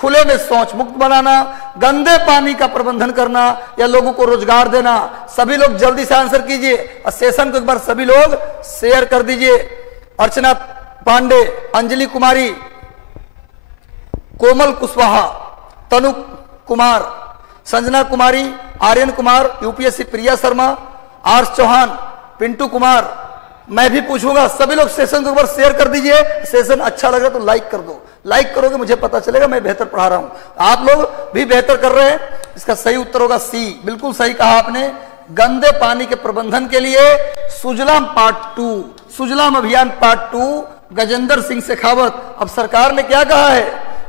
खुले में शौच मुक्त बनाना, गंदे पानी का प्रबंधन करना या लोगों को रोजगार देना। सभी लोग जल्दी से आंसर कीजिए और सेशन को एक बार सभी लोग शेयर कर दीजिए। अर्चना पांडे, अंजलि कुमारी, कोमल कुशवाहा, तनु कुमार, संजना कुमारी, आर्यन कुमार, यूपीएससी प्रिया शर्मा, आर्ष चौहान, पिंटू कुमार। मैं भी पूछूंगा, सभी लोग सेशन को एक बार शेयर कर दीजिए। सेशन अच्छा लग रहा तो लाइक कर दो, लाइक करोगे मुझे पता चलेगा मैं बेहतर पढ़ा रहा हूं, आप लोग भी बेहतर कर रहे हैं। इसका सही उत्तर होगा सी, बिल्कुल सही कहा आपने। गंदे पानी के प्रबंधन के लिए सुजलाम पार्ट 2, सुजलाम अभियान पार्ट 2, गजेंद्र सिंह शेखावत। अब सरकार ने क्या कहा है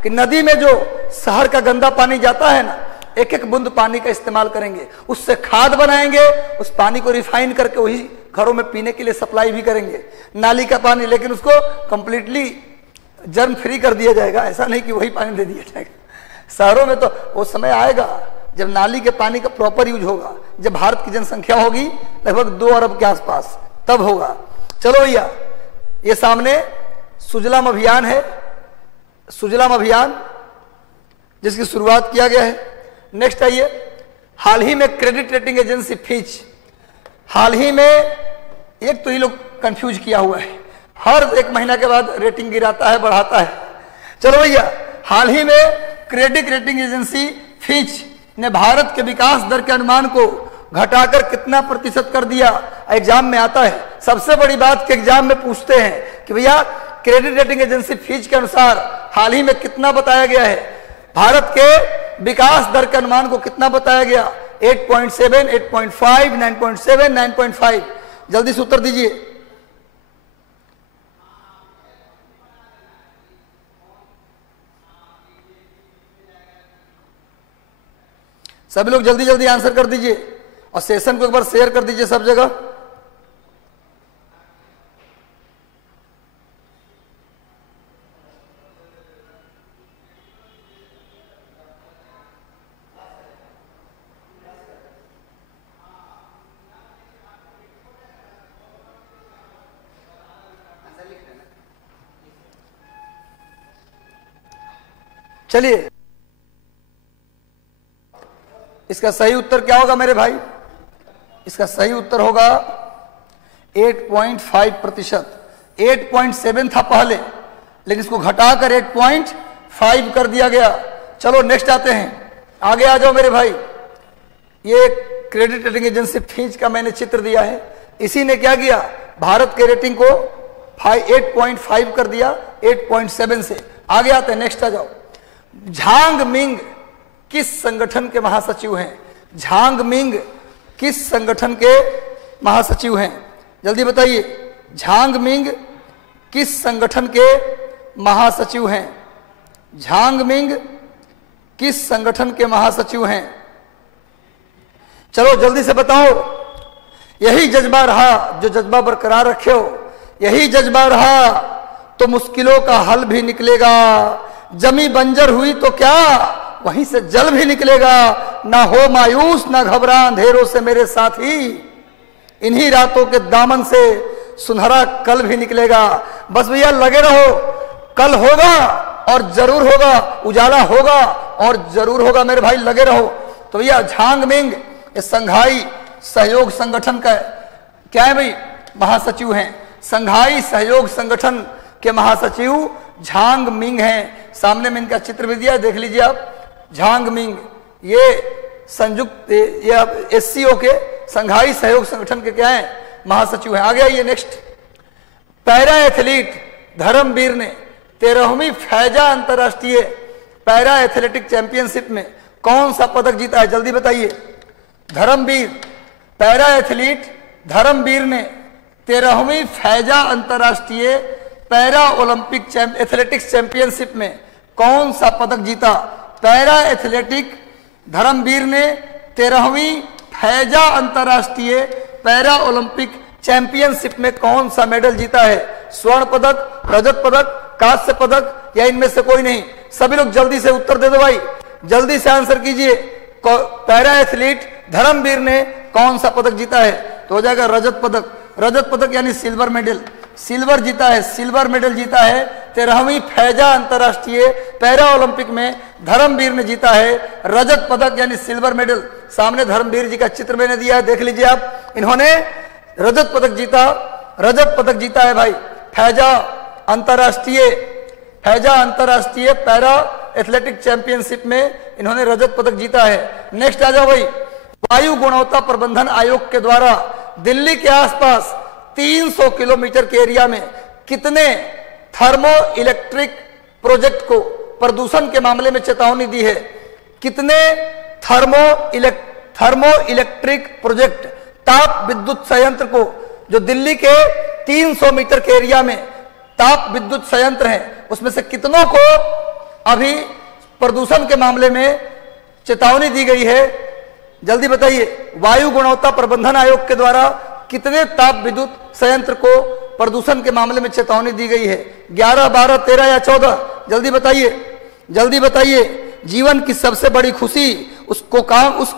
कि नदी में जो शहर का गंदा पानी जाता है ना, एक एक बूंद पानी का इस्तेमाल करेंगे, उससे खाद बनाएंगे, उस पानी को रिफाइन करके वही घरों में पीने के लिए सप्लाई भी करेंगे। नाली का पानी, लेकिन उसको कंप्लीटली जर्म फ्री कर दिया जाएगा, ऐसा नहीं कि वही पानी दे दिया जाएगा। शहरों में तो वो समय आएगा जब नाली के पानी का प्रॉपर यूज होगा, जब भारत की जनसंख्या होगी लगभग 2 अरब के आसपास, तब होगा। चलो भैया, ये सामने सुजलाम अभियान है, सुजलाम अभियान जिसकी शुरुआत किया गया है। नेक्स्ट आइए, हाल ही में क्रेडिट रेटिंग एजेंसी फिच, हाल ही में एक तो ये लोग कंफ्यूज किया हुआ है, हर 1 महीना के बाद रेटिंग गिराता है बढ़ाता है। चलो भैया, हाल ही में क्रेडिट रेटिंग एजेंसी फिच ने भारत के विकास दर के अनुमान को घटाकर कितना प्रतिशत कर दिया? एग्जाम में आता है, सबसे बड़ी बात कि एग्जाम में पूछते हैं कि भैया क्रेडिट रेटिंग एजेंसी फिच के अनुसार हाल ही में कितना बताया गया है, भारत के विकास दर के अनुमान को कितना बताया गया? 8.7, 8.5, 9.7, 9.5। जल्दी से उत्तर दीजिए। सभी लोग जल्दी जल्दी आंसर कर दीजिए और सेशन को एक बार शेयर कर दीजिए सब जगह। चलिए, इसका सही उत्तर क्या होगा मेरे भाई? इसका सही उत्तर होगा 8.5%। 8.7 था पहले, लेकिन इसको घटाकर 8.5 कर दिया गया। चलो नेक्स्ट आते हैं, आगे आ जाओ मेरे भाई। ये क्रेडिट रेटिंग एजेंसी फिच का मैंने चित्र दिया है, इसी ने क्या किया, भारत के रेटिंग को 8.5 कर दिया 8.7 से। आगे आते हैं, नेक्स्ट आ जाओ। झांग मिंग किस संगठन के महासचिव हैं? झांग मिंग किस संगठन के महासचिव हैं? जल्दी बताइए, झांग मिंग किस संगठन के महासचिव हैं? झांग मिंग किस संगठन के महासचिव हैं? चलो जल्दी से बताओ। यही जज्बा रहा जो जज्बा बरकरार रखे हो, यही जज्बा रहा तो मुश्किलों का हल भी निकलेगा। जमी बंजर हुई तो क्या, वहीं से जल भी निकलेगा। ना हो मायूस ना घबरा अंधेरों से मेरे साथी, इन्हीं रातों के दामन से सुनहरा कल भी निकलेगा। बस भैया लगे रहो, कल होगा और जरूर होगा, उजाला होगा और जरूर होगा मेरे भाई, लगे रहो। तो भैया झांग मिंग संघाई सहयोग संगठन का क्या है भाई, महासचिव हैं। संघाई सहयोग संगठन के महासचिव झांग मिंग हैं। सामने में इनका चित्र भी दिया है, देख लीजिए आप। झांग मिंग ये संयुक्त ये एससीओ के संघाई सहयोग संगठन के क्या है, महासचिव हैं। आगे आइए नेक्स्ट। पैरा एथलीट धर्मवीर ने 13वीं फैजा अंतरराष्ट्रीय पैरा एथलेटिक चैंपियनशिप में कौन सा पदक जीता है? जल्दी बताइए। धर्मवीर, पैरा एथलीट धर्मवीर ने 13वीं फैजा अंतरराष्ट्रीय पैरा ओलंपिक एथलेटिक्स चैंपियनशिप में कौन सा पदक जीता? पैरा एथलेटिक धर्मवीर ने 13वीं फैजा अंतरराष्ट्रीय पैरा ओलंपिक चैंपियनशिप में कौन सा मेडल जीता है? स्वर्ण पदक, रजत पदक, कांस्य पदक या इनमें से कोई नहीं? सभी लोग जल्दी से उत्तर दे दो भाई, जल्दी से आंसर कीजिए। पैरा एथलीट धर्मवीर ने कौन सा पदक जीता है? तो हो जाएगा रजत पदक। रजत पदक यानी सिल्वर मेडल, सिल्वर जीता है, सिल्वर मेडल जीता है 13वीं फैजा अंतरराष्ट्रीय पैरा ओलंपिक में धर्मवीर ने जीता है रजत पदक यानी सिल्वर मेडल। सामने धर्मवीर जी का चित्र मैंने दिया है, देख लीजिए आप। इन्होंने रजत पदक जीता है भाई फैजा अंतरराष्ट्रीय पैरा एथलेटिक चैंपियनशिप में इन्होंने रजत पदक जीता है। नेक्स्ट आ जाओ भाई। वायु गुणवत्ता प्रबंधन आयोग के द्वारा दिल्ली के आसपास 300 किलोमीटर के एरिया में कितने थर्मो इलेक्ट्रिक प्रोजेक्ट को प्रदूषण के मामले में चेतावनी दी है? कितने थर्मो इलेक्ट्रिक प्रोजेक्ट, ताप विद्युत संयंत्र को, जो दिल्ली के 300 मीटर के एरिया में ताप विद्युत संयंत्र हैं, उसमें से कितनों को अभी प्रदूषण के मामले में चेतावनी दी गई है? जल्दी बताइए। वायु गुणवत्ता प्रबंधन आयोग के द्वारा कितने ताप विद्युत संयंत्र को प्रदूषण के मामले में चेतावनी दी गई है? 11, 12, 13 या 14? जल्दी बताइए। जीवन की सबसे बड़ी खुशी उस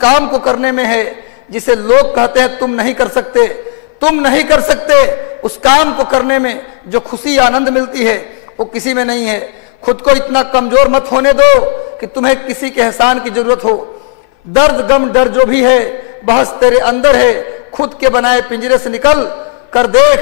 काम को करने में है जिसे लोग कहते हैं तुम नहीं कर सकते। उस काम को करने में जो खुशी आनंद मिलती है वो किसी में नहीं है। खुद को इतना कमजोर मत होने दो कि तुम्हें किसी के एहसान की जरूरत हो। दर्द गम डर जो भी है बहस तेरे अंदर है। खुद के बनाए पिंजरे से निकल कर देख,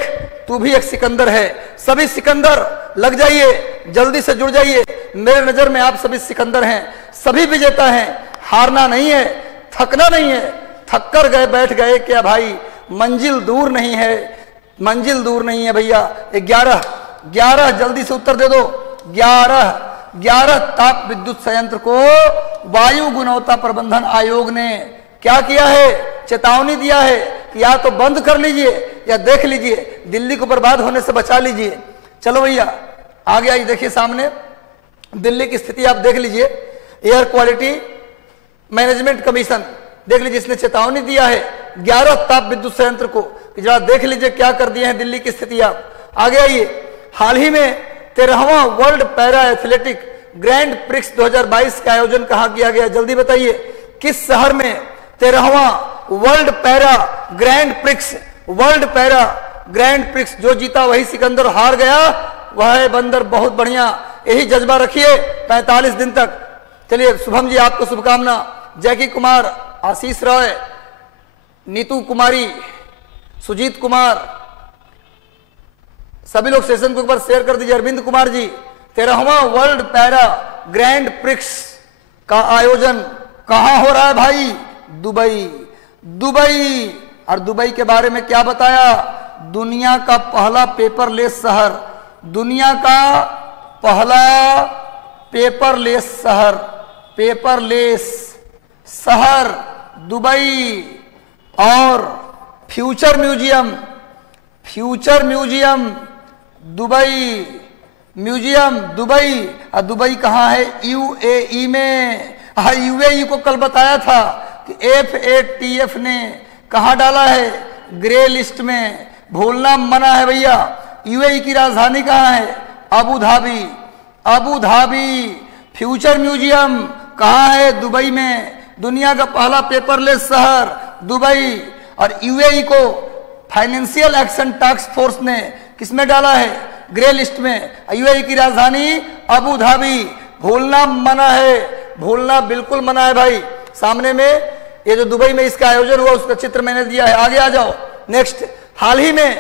तू भी एक सिकंदर है। सभी सिकंदर लग जाइए, जल्दी से जुड़ जाइए। मेरे नजर में आप सभी सिकंदर हैं, सभी विजेता हैं। हारना नहीं है, थकना नहीं है। थक कर गए बैठ गए क्या भाई? मंजिल दूर नहीं है भैया। 11 जल्दी से उत्तर दे दो। 11 ताप विद्युत संयंत्र को वायु गुणवत्ता प्रबंधन आयोग ने क्या किया है? चेतावनी दिया है कि या तो बंद कर लीजिए या देख लीजिए, दिल्ली को बर्बाद होने से बचा लीजिए। चलो भैया आगे आइए, देखिए सामने दिल्ली की स्थिति आप देख लीजिए। एयर क्वालिटी मैनेजमेंट कमीशन देख लीजिए, इसने चेतावनी दिया है 11 ताप विद्युत संयंत्र को। जरा देख लीजिए क्या कर दिए हैं दिल्ली की स्थिति आप। आगे आइए। हाल ही में 13वां world para athletic grand prix 2022 का आयोजन कहां किया गया? जल्दी बताइए। किस शहर में 13वां वर्ल्ड पैरा ग्रैंड प्रिक्स जो जीता वही सिकंदर, हार गया वह है बंदर। बहुत बढ़िया, यही जज्बा रखिए 45 दिन तक। चलिए शुभम जी आपको शुभकामना। जैकी कुमार, आशीष रॉय, नीतू कुमारी, सुजीत कुमार, सभी लोग सेशन को एक बार शेयर कर दीजिए। Arvind Kumar ji, 13वां world para grand prix का आयोजन कहां हो रहा है भाई? दुबई। और दुबई के बारे में क्या बताया? दुनिया का पहला पेपरलेस शहर दुबई। और फ्यूचर म्यूजियम दुबई। और दुबई कहाँ है? यूएई में। यूएई को कल बताया था कि FATF ने कहाँ डाला है? ग्रे लिस्ट में। भूलना मना है भैया। यूएई की राजधानी कहाँ है? Abu Dhabi. फ्यूचर म्यूजियम कहाँ है? दुबई में। दुनिया का पहला पेपरलेस शहर दुबई। और यूएई को फाइनेंशियल एक्शन टास्क फोर्स ने किसमें डाला है? ग्रे लिस्ट में। यूएई की राजधानी अबू धाबी। भूलना मना है, भूलना बिल्कुल मना है भाई। सामने में ये जो दुबई में इसका आयोजन हुआ उसका चित्र मैंने दिया है। आगे आ जाओ। नेक्स्ट, हाल ही में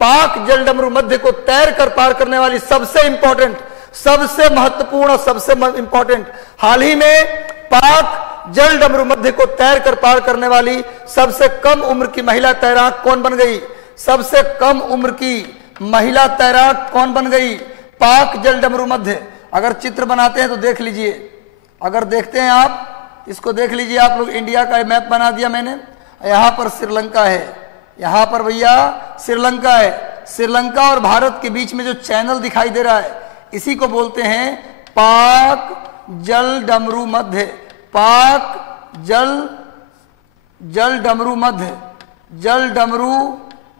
पाक जलडमरू मध्य को तैर कर पार करने वाली सबसे इंपॉर्टेंट, सबसे महत्वपूर्ण और सबसे इंपॉर्टेंट, हाल ही में पाक जलडमरू मध्य को तैर कर पार करने वाली सबसे कम उम्र की महिला तैराक कौन बन गई? सबसे कम उम्र की महिला तैराक कौन बन गई? पाक जलडमरू मध्य। अगर चित्र बनाते हैं तो देख लीजिए, अगर देखते हैं आप इसको देख लीजिए आप लोग। इंडिया का मैप बना दिया मैंने। यहाँ पर श्रीलंका है, यहाँ पर भैया श्रीलंका है। श्रीलंका और भारत के बीच में जो चैनल दिखाई दे रहा है इसी को बोलते हैं पाक जलडमरू मध्य। पाक जलडमरू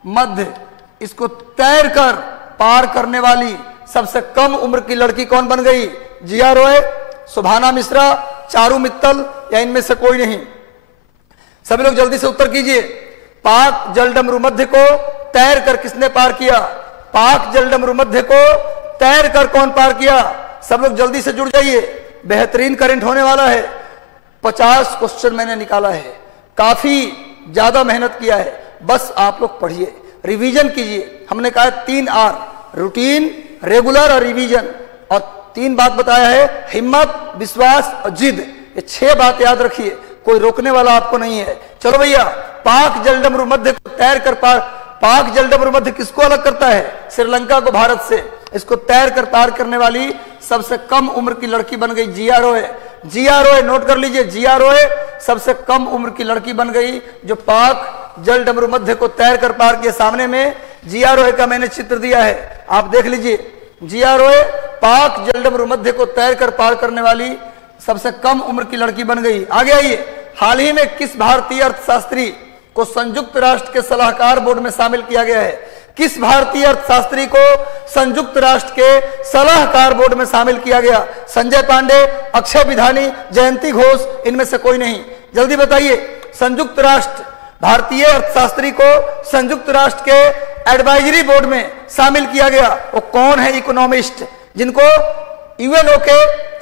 मध्य। इसको तैर कर पार करने वाली सबसे कम उम्र की लड़की कौन बन गई? जिया रॉय, सुभाना मिश्रा, चारू मित्तल या इनमें से कोई नहीं? सभी लोग जल्दी से उत्तर कीजिए। पाक जलडमरू मध्य को तैर कर किसने पार किया? पाक जलडमरू मध्य को तैर कर कौन पार किया? सब लोग जल्दी से जुड़ जाइए, बेहतरीन करंट होने वाला है। 50 क्वेश्चन मैंने निकाला है, काफी ज्यादा मेहनत किया है। बस आप लोग पढ़िए, रिवीजन कीजिए। हमने कहा 3 R, रूटीन, रेगुलर और रिवीजन। और 3 बात बताया है, हिम्मत, विश्वास और जिद। ये 6 बात याद रखिए, कोई रोकने वाला आपको नहीं है। चलो भैया, पाक जलडमरू मध्य को तैर कर पार। पाक जलडमरू मध्य किसको अलग करता है? श्रीलंका को भारत से। इसको तैर कर पार करने वाली सबसे कम उम्र की लड़की बन गई जिया रोय। जिया रोय, नोट कर लीजिए, जिया रोय सबसे कम उम्र की लड़की बन गई जो पाक जलडमरू मध्य को तैर कर पार किए। सामने में जिया रोय का मैंने चित्र दिया है, आप देख लीजिए। जिया रोय पाक जलडमरू मध्य को तैर कर पार करने वाली सबसे कम उम्र की लड़की बन गई। आगे आइए, हाल ही में किस भारतीय अर्थशास्त्री को संयुक्त राष्ट्र के सलाहकार बोर्ड में शामिल किया गया है? किस भारतीय अर्थशास्त्री को संयुक्त राष्ट्र के सलाहकार बोर्ड में शामिल किया गया? संजय पांडे, अक्षय विधानी, जयंती घोष, इनमें से कोई नहीं। जल्दी बताइए, संयुक्त राष्ट्र भारतीय अर्थशास्त्री को संयुक्त राष्ट्र के एडवाइजरी बोर्ड में शामिल किया गया, वो कौन है? इकोनॉमिस्ट, जिनको यूएनओ के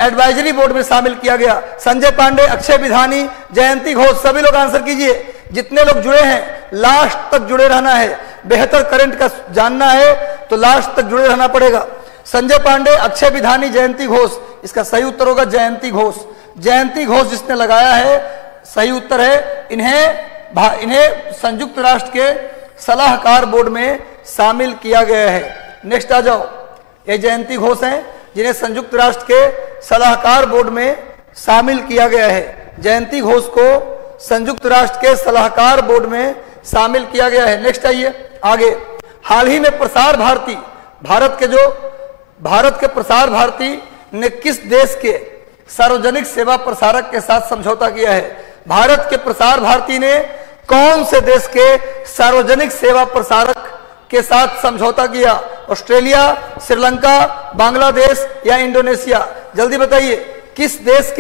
एडवाइजरी बोर्ड में शामिल किया गया। संजय पांडे, अक्षय विधानी, जयंती घोष, सभी लोग आंसर कीजिए। जितने लोग जुड़े हैं लास्ट तक जुड़े रहना है। बेहतर करंट का जानना है तो लास्ट तक जुड़े रहना पड़ेगा। संजय पांडे, अक्षय विधानी, जयंती घोष, इसका सही उत्तर होगा जयंती घोष। जयंती घोष जिसने लगाया है, सही उत्तर है। इन्हें संयुक्त राष्ट्र के सलाहकार बोर्ड में शामिल किया गया है। नेक्स्ट आ जाओ, ये जयंती घोष हैं जिन्हें संयुक्त राष्ट्र के सलाहकार बोर्ड में शामिल किया गया है। जयंती घोष को संयुक्त राष्ट्र के सलाहकार बोर्ड में शामिल किया गया है। नेक्स्ट आइए आगे, हाल ही में प्रसार भारती, भारत के प्रसार भारती ने किस देश के सार्वजनिक सेवा प्रसारक के साथ समझौता किया है? भारत के प्रसार भारती ने कौन से देश के सार्वजनिक सेवा प्रसारक के साथ समझौता किया? ऑस्ट्रेलिया, श्रीलंका, बांग्लादेश या इंडोनेशिया? जल्दी बताइए, किस देश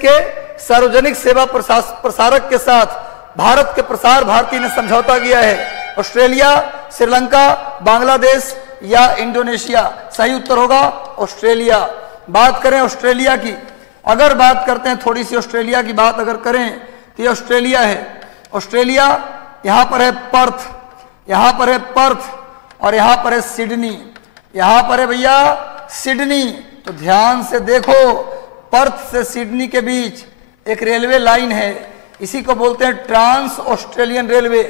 के सार्वजनिक सेवा प्रसारक के साथ भारत के प्रसार भारती ने समझौता किया है? ऑस्ट्रेलिया, श्रीलंका, बांग्लादेश या इंडोनेशिया? सही उत्तर होगा ऑस्ट्रेलिया। बात करें ऑस्ट्रेलिया की, अगर बात करते हैं थोड़ी सी ऑस्ट्रेलिया की बात अगर करें तो ये ऑस्ट्रेलिया है। ऑस्ट्रेलिया, यहां पर है पर्थ, यहां पर है पर्थ और यहां पर है सिडनी। यहां पर है भैया सिडनी। तो ध्यान से देखो, पर्थ से सिडनी के बीच एक रेलवे लाइन है, इसी को बोलते हैं trans Australian railway.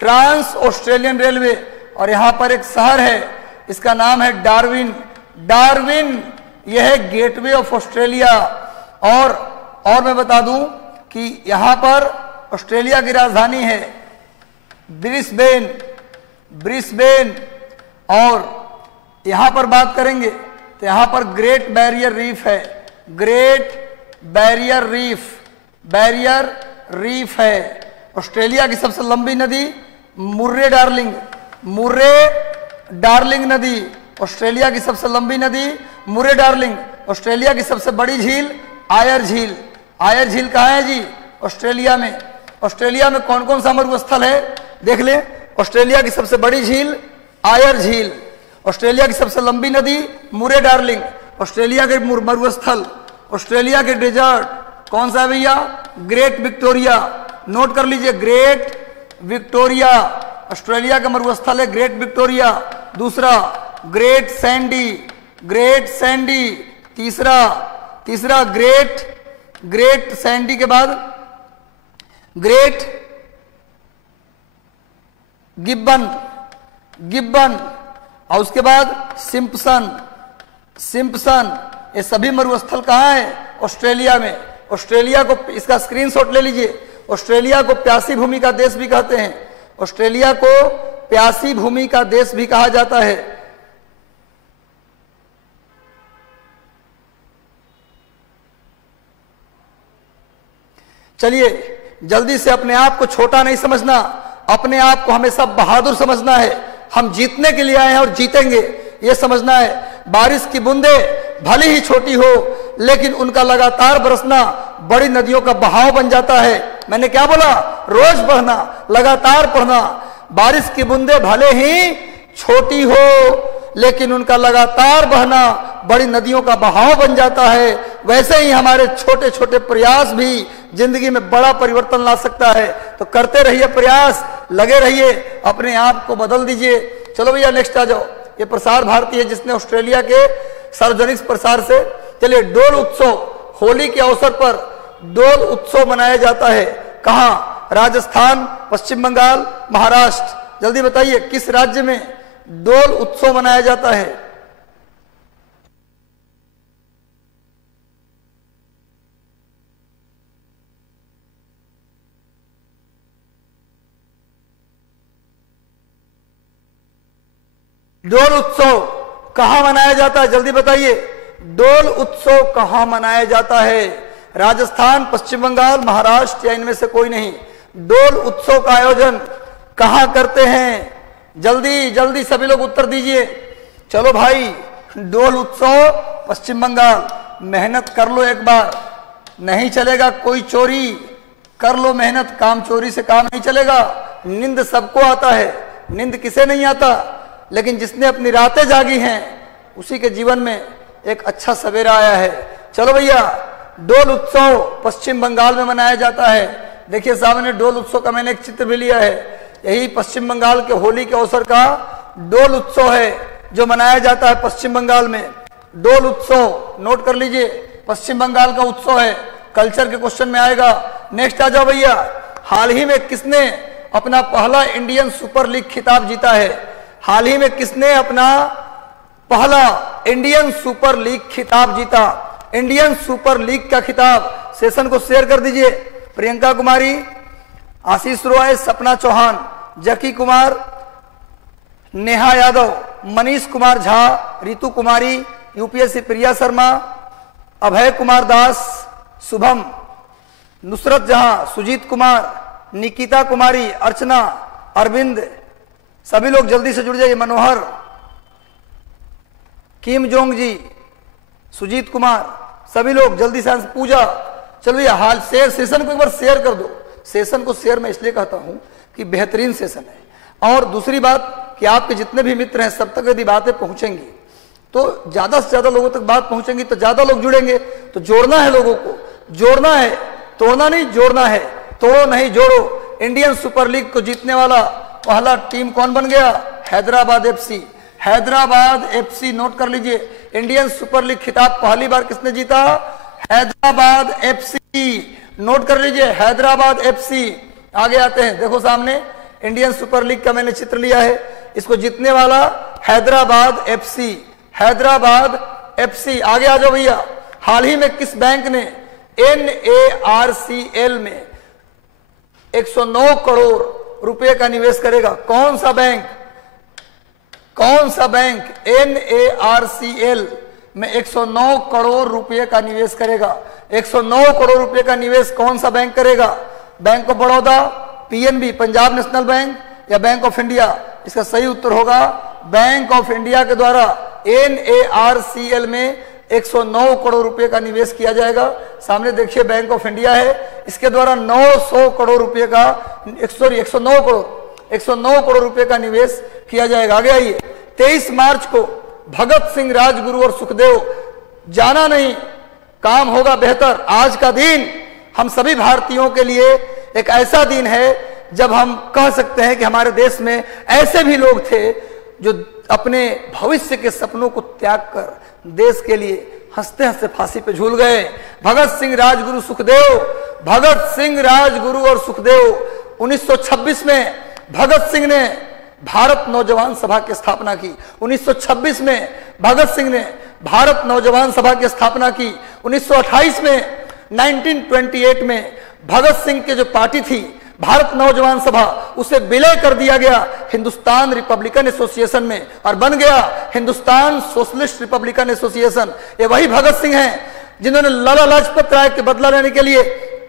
Trans Australian railway. और यहां पर एक शहर है, इसका नाम है डार्विन। डार्विन यह है गेटवे ऑफ ऑस्ट्रेलिया। और मैं बता दूं कि यहां पर ऑस्ट्रेलिया की राजधानी है ब्रिस्बेन। ब्रिस्बेन। और यहां पर बात करेंगे तो यहां पर ग्रेट बैरियर रीफ है। Great barrier reef, barrier reef है। ऑस्ट्रेलिया की सबसे लंबी नदी मुर्रे डार्लिंग, मुर्रे डार्लिंग नदी। ऑस्ट्रेलिया की सबसे लंबी नदी मुर्रे डार्लिंग। ऑस्ट्रेलिया की सबसे बड़ी झील आयर झील। आयर झील कहाँ है जी? ऑस्ट्रेलिया में। ऑस्ट्रेलिया में कौन कौन सा मरुस्थल है देख ले। ऑस्ट्रेलिया की सबसे बड़ी झील आयर झील। ऑस्ट्रेलिया की सबसे लंबी नदी मुर्रे डार्लिंग। ऑस्ट्रेलिया के मरुस्थल, ऑस्ट्रेलिया के डेजर्ट कौन सा है भैया? Great Victoria. नोट कर लीजिए, ग्रेट विक्टोरिया। ऑस्ट्रेलिया का मरुस्थल है ग्रेट विक्टोरिया। दूसरा ग्रेट सैंडी, ग्रेट सैंडी। तीसरा ग्रेट सैंडी के बाद ग्रेट गिब्बन और उसके बाद सिम्पसन। ये सभी मरुस्थल कहाँ है? ऑस्ट्रेलिया में। ऑस्ट्रेलिया को, इसका स्क्रीनशॉट ले लीजिए, ऑस्ट्रेलिया को प्यासी भूमि का देश भी कहते हैं। ऑस्ट्रेलिया को प्यासी भूमि का देश भी कहा जाता है। चलिए, जल्दी से अपने आप को छोटा नहीं समझना, अपने आप को हमेशा बहादुर समझना है। हम जीतने के लिए आए हैं और जीतेंगे, ये समझना है। बारिश की बूंदें भले ही छोटी हो लेकिन उनका लगातार बरसना बड़ी नदियों का बहाव बन जाता है। मैंने क्या बोला? रोज पढ़ना, लगातार पढ़ना। बारिश की बूंदें भले ही छोटी हो लेकिन उनका लगातार बहना बड़ी नदियों का बहाव बन जाता है, वैसे ही हमारे छोटे छोटे प्रयास भी जिंदगी में बड़ा परिवर्तन ला सकता है। तो करते रहिए प्रयास, लगे रहिए, अपने आप को बदल दीजिए। चलो भैया नेक्स्ट आ जाओ। ये प्रसार भारती है जिसने ऑस्ट्रेलिया के सार्वजनिक प्रसार से, चलिए डोल उत्सव, होली के अवसर पर डोल उत्सव मनाया जाता है। कहां? राजस्थान, पश्चिम बंगाल, महाराष्ट्र। जल्दी बताइए किस राज्य में डोल उत्सव मनाया जाता है? डोल उत्सव कहां मनाया जाता है? जल्दी बताइए, डोल उत्सव कहां मनाया जाता है? राजस्थान, पश्चिम बंगाल, महाराष्ट्र या इनमें से कोई नहीं? डोल उत्सव का आयोजन कहां करते हैं? जल्दी जल्दी सभी लोग उत्तर दीजिए। चलो भाई, डोल उत्सव पश्चिम बंगाल। मेहनत कर लो एक बार, नहीं चलेगा कोई चोरी, कर लो मेहनत, काम चोरी से काम नहीं चलेगा। नींद सबको आता है, नींद किसे नहीं आता, लेकिन जिसने अपनी रातें जागी हैं उसी के जीवन में एक अच्छा सवेरा आया है। चलो भैया, डोल उत्सव पश्चिम बंगाल में मनाया जाता है। देखिए सामने डोल उत्सव का मैंने एक चित्र भी लिया है, यही पश्चिम बंगाल के होली के अवसर का डोल उत्सव है जो मनाया जाता है पश्चिम बंगाल में। डोल उत्सव नोट कर लीजिए, पश्चिम बंगाल का उत्सव है, कल्चर के क्वेश्चन में आएगा। नेक्स्ट आ जाओ भैया, हाल ही में किसने अपना पहला इंडियन सुपर लीग खिताब जीता है? हाल ही में किसने अपना पहला इंडियन सुपर लीग खिताब जीता? इंडियन सुपर लीग का खिताब सेशन को शेयर कर दीजिए। प्रियंका कुमारी, आशीष रॉय, सपना चौहान, जकी कुमार, नेहा यादव, मनीष कुमार झा, रितु कुमारी, यूपीएससी प्रिया शर्मा, अभय कुमार दास, शुभम, नुसरत जहां, सुजीत कुमार, निकिता कुमारी, अर्चना, अरविंद, सभी लोग जल्दी से जुड़ जाइए। मनोहर, किम जोंग जी, सुजीत कुमार, सभी लोग जल्दी से। पूजा, चलिए हाल शेयर, सेशन को एक बार शेयर कर दो। सेशन को शेयर मैं इसलिए कहता हूं कि बेहतरीन सेशन है, और दूसरी बात कि आपके जितने भी मित्र हैं सब तक यदि बातें पहुंचेंगी तो ज्यादा से ज्यादा लोगों तक बात पहुंचेंगी तो ज्यादा लोग जुड़ेंगे। तो जोड़ना है लोगों को, जोड़ना है, तोड़ना नहीं, जोड़ना है, तोड़ो नहीं जोड़ो। इंडियन सुपर लीग को जीतने वाला पहला टीम कौन बन गया? Hyderabad FC. Hyderabad FC note कर लीजिए, इंडियन सुपर लीग खिताब पहली बार किसने जीता? हैदराबाद एफसी। नोट कर लीजिए, हैदराबाद एफसी। आगे आते हैं, देखो सामने इंडियन सुपर लीग का मैंने चित्र लिया है, इसको जीतने वाला हैदराबाद एफसी। हैदराबाद एफसी। आगे आ जाओ भैया, हाल ही में किस बैंक ने NARCL में 109 करोड़ रुपए का निवेश करेगा? कौन सा बैंक? कौन सा बैंक NARCL में 109 करोड़ रुपए का निवेश करेगा? 109 करोड़ रुपए का निवेश कौन सा बैंक करेगा? Bank of Baroda, PNB Punjab national bank, या बैंक ऑफ इंडिया? इसका सही उत्तर होगा बैंक ऑफ इंडिया के द्वारा NARCL में 109 करोड़ रुपए का निवेश किया जाएगा। सामने देखिए बैंक ऑफ इंडिया है, इसके द्वारा 900 करोड़ रुपए का, 109 करोड़ रुपए का निवेश किया जाएगा। आगे आइए, 23 मार्च को भगत सिंह, राजगुरु और सुखदेव, जाना नहीं काम होगा बेहतर। आज का दिन हम सभी भारतीयों के लिए एक ऐसा दिन है जब हम कह सकते हैं कि हमारे देश में ऐसे भी लोग थे जो अपने भविष्य के सपनों को त्याग कर देश के लिए हंसते हंसते फांसी पे झूल गए। भगत सिंह, राजगुरु, सुखदेव। भगत सिंह, राजगुरु और सुखदेव। 1926 में भगत सिंह ने भारत नौजवान सभा की स्थापना की। 1926 में भगत सिंह ने भारत नौजवान सभा की स्थापना की। 1928 में 1928 में भगत सिंह के जो पार्टी थी भारत नौजवान सभा, उसे विलय कर दिया गया हिंदुस्तान रिपब्लिकन एसोसिएशन में और बन गया हिंदुस्तान सोशलिस्ट रिपब्लिकन एसोसिएशन। ये वही भगत सिंह हैं जिन्होंने लाला लाजपत राय के बदला लेने के लिए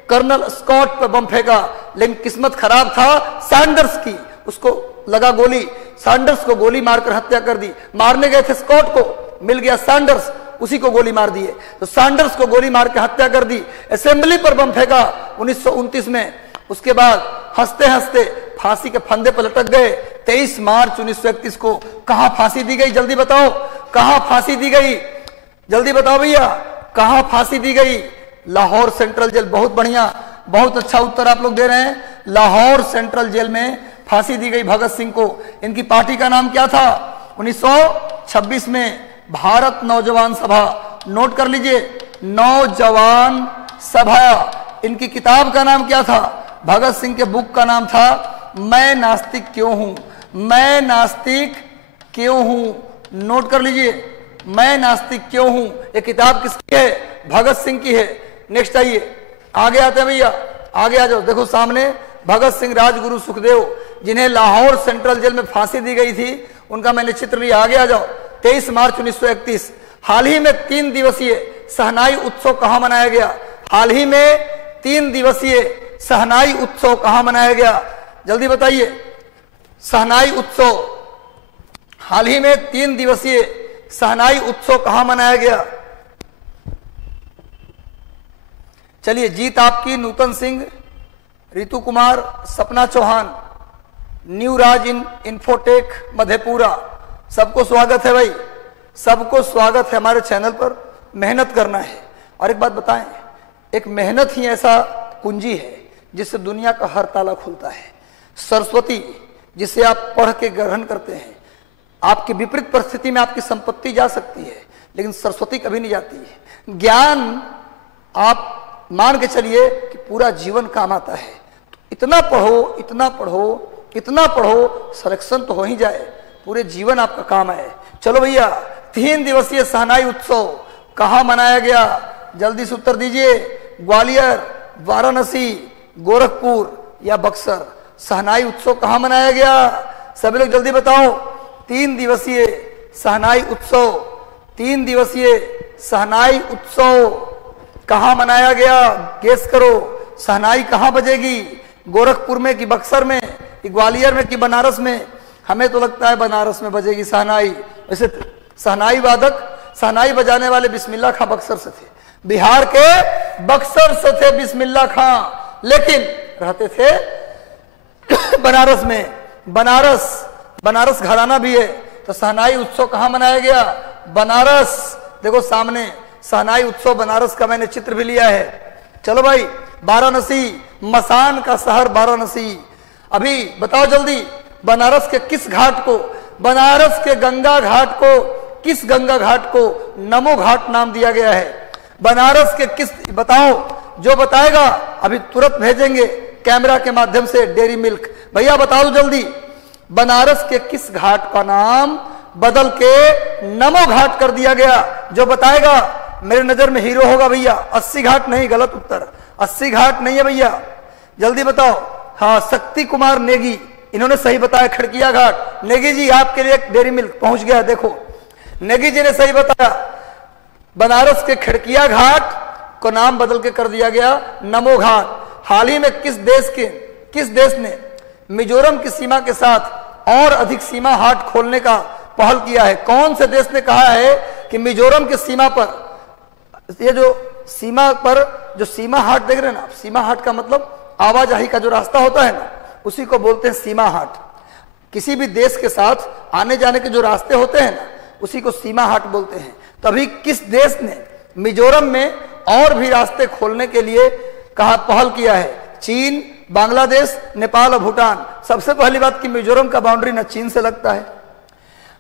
कर्नल स्कॉट पर बम फेंका, लेकिन किस्मत खराब था सैंडर्स की, उसको लगा गोली, सैंडर्स को गोली मारकर हत्या कर दी। मारने गए थे स्कॉट को, मिल गया सैंडर्स, उसी को गोली मार दिए। तो सैंडर्स को गोली मार के हत्या कर दी। असेंबली पर बम फेंका 1929 में। उसके बाद हंसते हंसते फांसी के फंदे पर लटक गए। 23 मार्च 1931 को कहां फांसी दी गई? जल्दी बताओ, कहां फांसी दी गई? जल्दी बताओ भैया, कहां फांसी दी गई? Lahore central jail. बहुत बढ़िया, बहुत अच्छा उत्तर आप लोग दे रहे हैं। लाहौर सेंट्रल जेल में फांसी दी गई भगत सिंह को। इनकी पार्टी का नाम क्या था? 1926 में भारत नौजवान सभा। नोट कर लीजिए, नौजवान सभा। इनकी किताब का नाम क्या था? भगत सिंह के बुक का नाम था मैं नास्तिक क्यों हूं। मैं नास्तिक क्यों हूं। नोट कर लीजिए, मैं नास्तिक क्यों हूं। ये किताब किसकी है? भगत सिंह की है। नेक्स्ट आइए, आगे आते हैं भैया, आगे आ जाओ। देखो सामने भगत सिंह, राजगुरु सुखदेव, जिन्हें लाहौर सेंट्रल जेल में फांसी दी गई थी, उनका मैंने चित्र लिया। आगे आ जाओ। 23 मार्च 1931। हाल ही में 3 दिवसीय शहनाई उत्सव कहां मनाया गया? हाल ही में 3 दिवसीय शहनाई उत्सव कहां मनाया गया? जल्दी बताइए। शहनाई उत्सव, हाल ही में 3 दिवसीय शहनाई उत्सव कहां मनाया गया? चलिए, जीत आपकी। नूतन सिंह, रितु कुमार, सपना चौहान, न्यू राज इन्फोटेक मधेपुरा। सबको स्वागत है भाई, सबको स्वागत है हमारे चैनल पर। मेहनत करना है। और एक बात बताएं, एक मेहनत ही ऐसा कुंजी है जिससे दुनिया का हर ताला खुलता है। सरस्वती, जिसे आप पढ़ के ग्रहण करते हैं, आपकी विपरीत परिस्थिति में आपकी संपत्ति जा सकती है, लेकिन सरस्वती कभी नहीं जाती है। ज्ञान आप मान के चलिए कि पूरा जीवन काम आता है। तो इतना पढ़ो, इतना पढ़ो, इतना पढ़ो, सिलेक्शन तो हो ही जाए, पूरे जीवन आपका काम आए। चलो भैया, 3 दिवसीय शहनाई उत्सव कहां मनाया गया? जल्दी से उत्तर दीजिए। ग्वालियर, वाराणसी, गोरखपुर या बक्सर? शहनाई उत्सव कहां मनाया गया? सभी लोग जल्दी बताओ। 3 दिवसीय शहनाई उत्सव, 3 दिवसीय शहनाई उत्सव कहां मनाया गया? गेस करो। शहनाई कहां बजेगी? गोरखपुर में कि बक्सर में कि ग्वालियर में कि बनारस में? हमें तो लगता है बनारस में बजेगी शहनाई। वैसे शहनाई वादक, शहनाई बजाने वाले बिस्मिल्लाह खां बक्सर से थे, बिहार के बक्सर से थे बिस्मिल्लाह खां, लेकिन रहते थे बनारस में। बनारस घराना भी है। तो शहनाई उत्सव कहां मनाया गया? बनारस। देखो सामने शहनाई उत्सव बनारस का मैंने चित्र भी लिया है। चलो भाई, वाराणसी, मसान का शहर वाराणसी। अभी बताओ जल्दी, बनारस के किस घाट को, बनारस के गंगा घाट को, किस गंगा घाट को नमो घाट नाम दिया गया है? बनारस के किस, बताओ, जो बताएगा अभी तुरंत भेजेंगे कैमरा के माध्यम से डेयरी मिल्क। भैया बता दो जल्दी, बनारस के किस घाट का नाम बदल के नमो घाट कर दिया गया? जो बताएगा मेरे नजर में हीरो होगा भैया। 80 घाट नहीं, गलत उत्तर। 80 घाट नहीं है भैया, जल्दी बताओ। हाँ, शक्ति कुमार नेगी, इन्होंने सही बताया, खड़किया घाट। नेगी जी, आपके लिए एक डेयरी मिल्क पहुंच गया। देखो, नेगी जी ने सही बताया। बनारस के खड़किया घाट को नाम बदल के कर दिया गया नमो घाट। हाल ही में किस देश ने मिजोरम की सीमा के साथ और अधिक सीमा हाट खोलने का पहल किया है? कौन से देश ने कहा है कि मिजोरम की सीमा पर, ये जो सीमा पर जो सीमा हाट देख रहे हैं ना, सीमा हाट का मतलब आवाजाही का जो रास्ता होता है ना, उसी को बोलते हैं सीमा हाट। किसी भी देश के साथ आने जाने के जो रास्ते होते हैं ना, उसी को सीमा हाट बोलते हैं। तभी किस देश ने मिजोरम में और भी रास्ते खोलने के लिए कहा, पहल किया है? चीन, बांग्लादेश, नेपाल और भूटान। सबसे पहली बात कि मिजोरम का बाउंड्री न चीन से लगता है,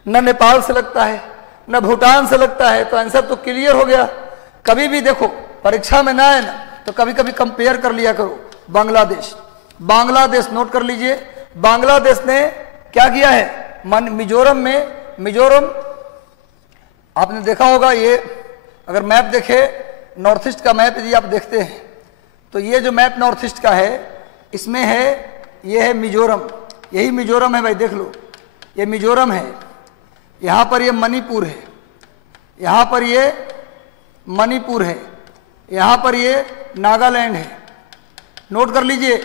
न नेपाल से लगता है, न भूटान से लगता है। तो आंसर तो क्लियर हो गया। कभी भी देखो, परीक्षा में ना आए ना, तो कभी कभी कंपेयर कर लिया करो। बांग्लादेश नोट कर लीजिए। बांग्लादेश ने क्या किया है? मिजोरम आपने देखा होगा, ये अगर मैप देखे, नॉर्थ ईस्ट का मैप यदि आप देखते हैं तो ये जो मैप नॉर्थ ईस्ट का है, इसमें है, ये है मिजोरम, यही मिजोरम है भाई, देख लो, ये मिजोरम है। यहाँ पर ये मणिपुर है, यहाँ पर ये मणिपुर है, यहाँ पर ये नागालैंड है। नोट कर लीजिए,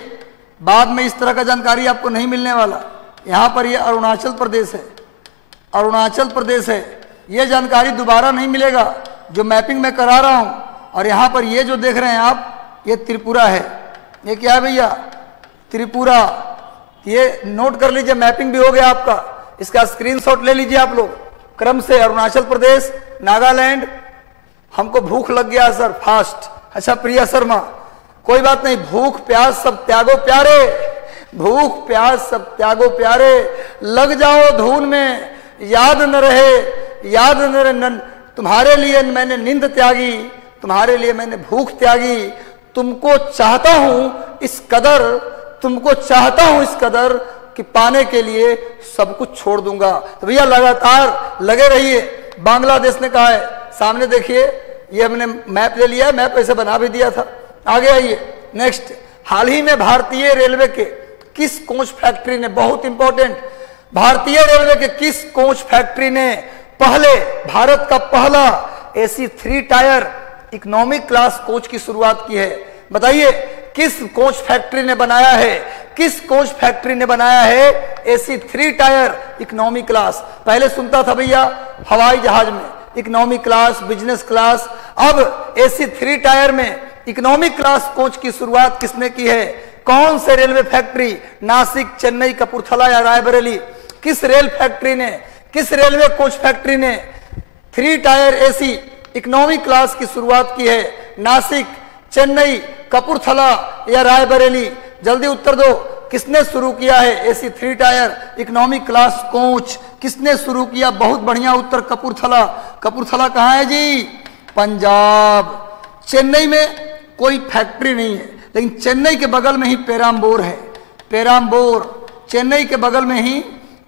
बाद में इस तरह का जानकारी आपको नहीं मिलने वाला। यहाँ पर ये अरुणाचल प्रदेश है, अरुणाचल प्रदेश है। ये जानकारी दोबारा नहीं मिलेगा जो मैपिंग में करा रहा हूँ। और यहाँ पर ये जो देख रहे हैं आप, ये त्रिपुरा है। ये क्या है भैया? त्रिपुरा। ये नोट कर लीजिए, मैपिंग भी हो गया आपका, इसका स्क्रीनशॉट ले लीजिए आप लोग। क्रम से अरुणाचल प्रदेश, नागालैंड। हमको भूख लग गया सर, फास्ट। अच्छा प्रिया शर्मा, कोई बात नहीं, भूख प्यास सब त्यागो प्यारे, भूख प्यास सब त्यागो प्यारे, लग जाओ धून में, याद न रहे, याद न रहे, तुम्हारे लिए मैंने नींद त्यागी, तुम्हारे लिए मैंने भूख त्यागी, तुमको चाहता हूं इस कदर, तुमको चाहता हूं इस कदर कि पाने के लिए सब कुछ छोड़ दूंगा। तो भैया लगातार लगे रहिए। बांग्लादेश ने कहा है, सामने देखिए, ये हमने मैप ले लिया है, मैप ऐसे बना भी दिया था। आगे आइए नेक्स्ट। हाल ही में भारतीय रेलवे के किस कोच फैक्ट्री ने, बहुत इंपॉर्टेंट, भारतीय रेलवे के किस कोच फैक्ट्री ने पहले, भारत का पहला AC 3 tyre economic class coach की शुरुआत की है? बताइए किस कोच फैक्ट्री ने बनाया है, किस कोच फैक्ट्री ने बनाया है एसी 3 टायर इकोनॉमी क्लास? पहले सुनता था भैया हवाई जहाज में इकोनॉमी क्लास, बिजनेस क्लास, अब एसी 3 टायर में इकोनॉमिक क्लास कोच की शुरुआत किसने की है? कौन से रेलवे फैक्ट्री? नासिक, चेन्नई, कपूरथला या रायबरेली? किस रेल फैक्ट्री ने, किस रेलवे कोच फैक्ट्री ने 3 टायर एसी इकोनॉमिक क्लास की शुरुआत की है? नासिक, चेन्नई, कपूरथला या रायबरेली? जल्दी उत्तर दो, किसने शुरू किया है AC 3 tyre economic class coach? किसने शुरू किया? बहुत बढ़िया उत्तर, कपूरथला। कपूरथला कहाँ है जी? पंजाब। चेन्नई में कोई फैक्ट्री नहीं है, लेकिन चेन्नई के बगल में ही पेराम्बोर है, पेराम्बोर, चेन्नई के बगल में ही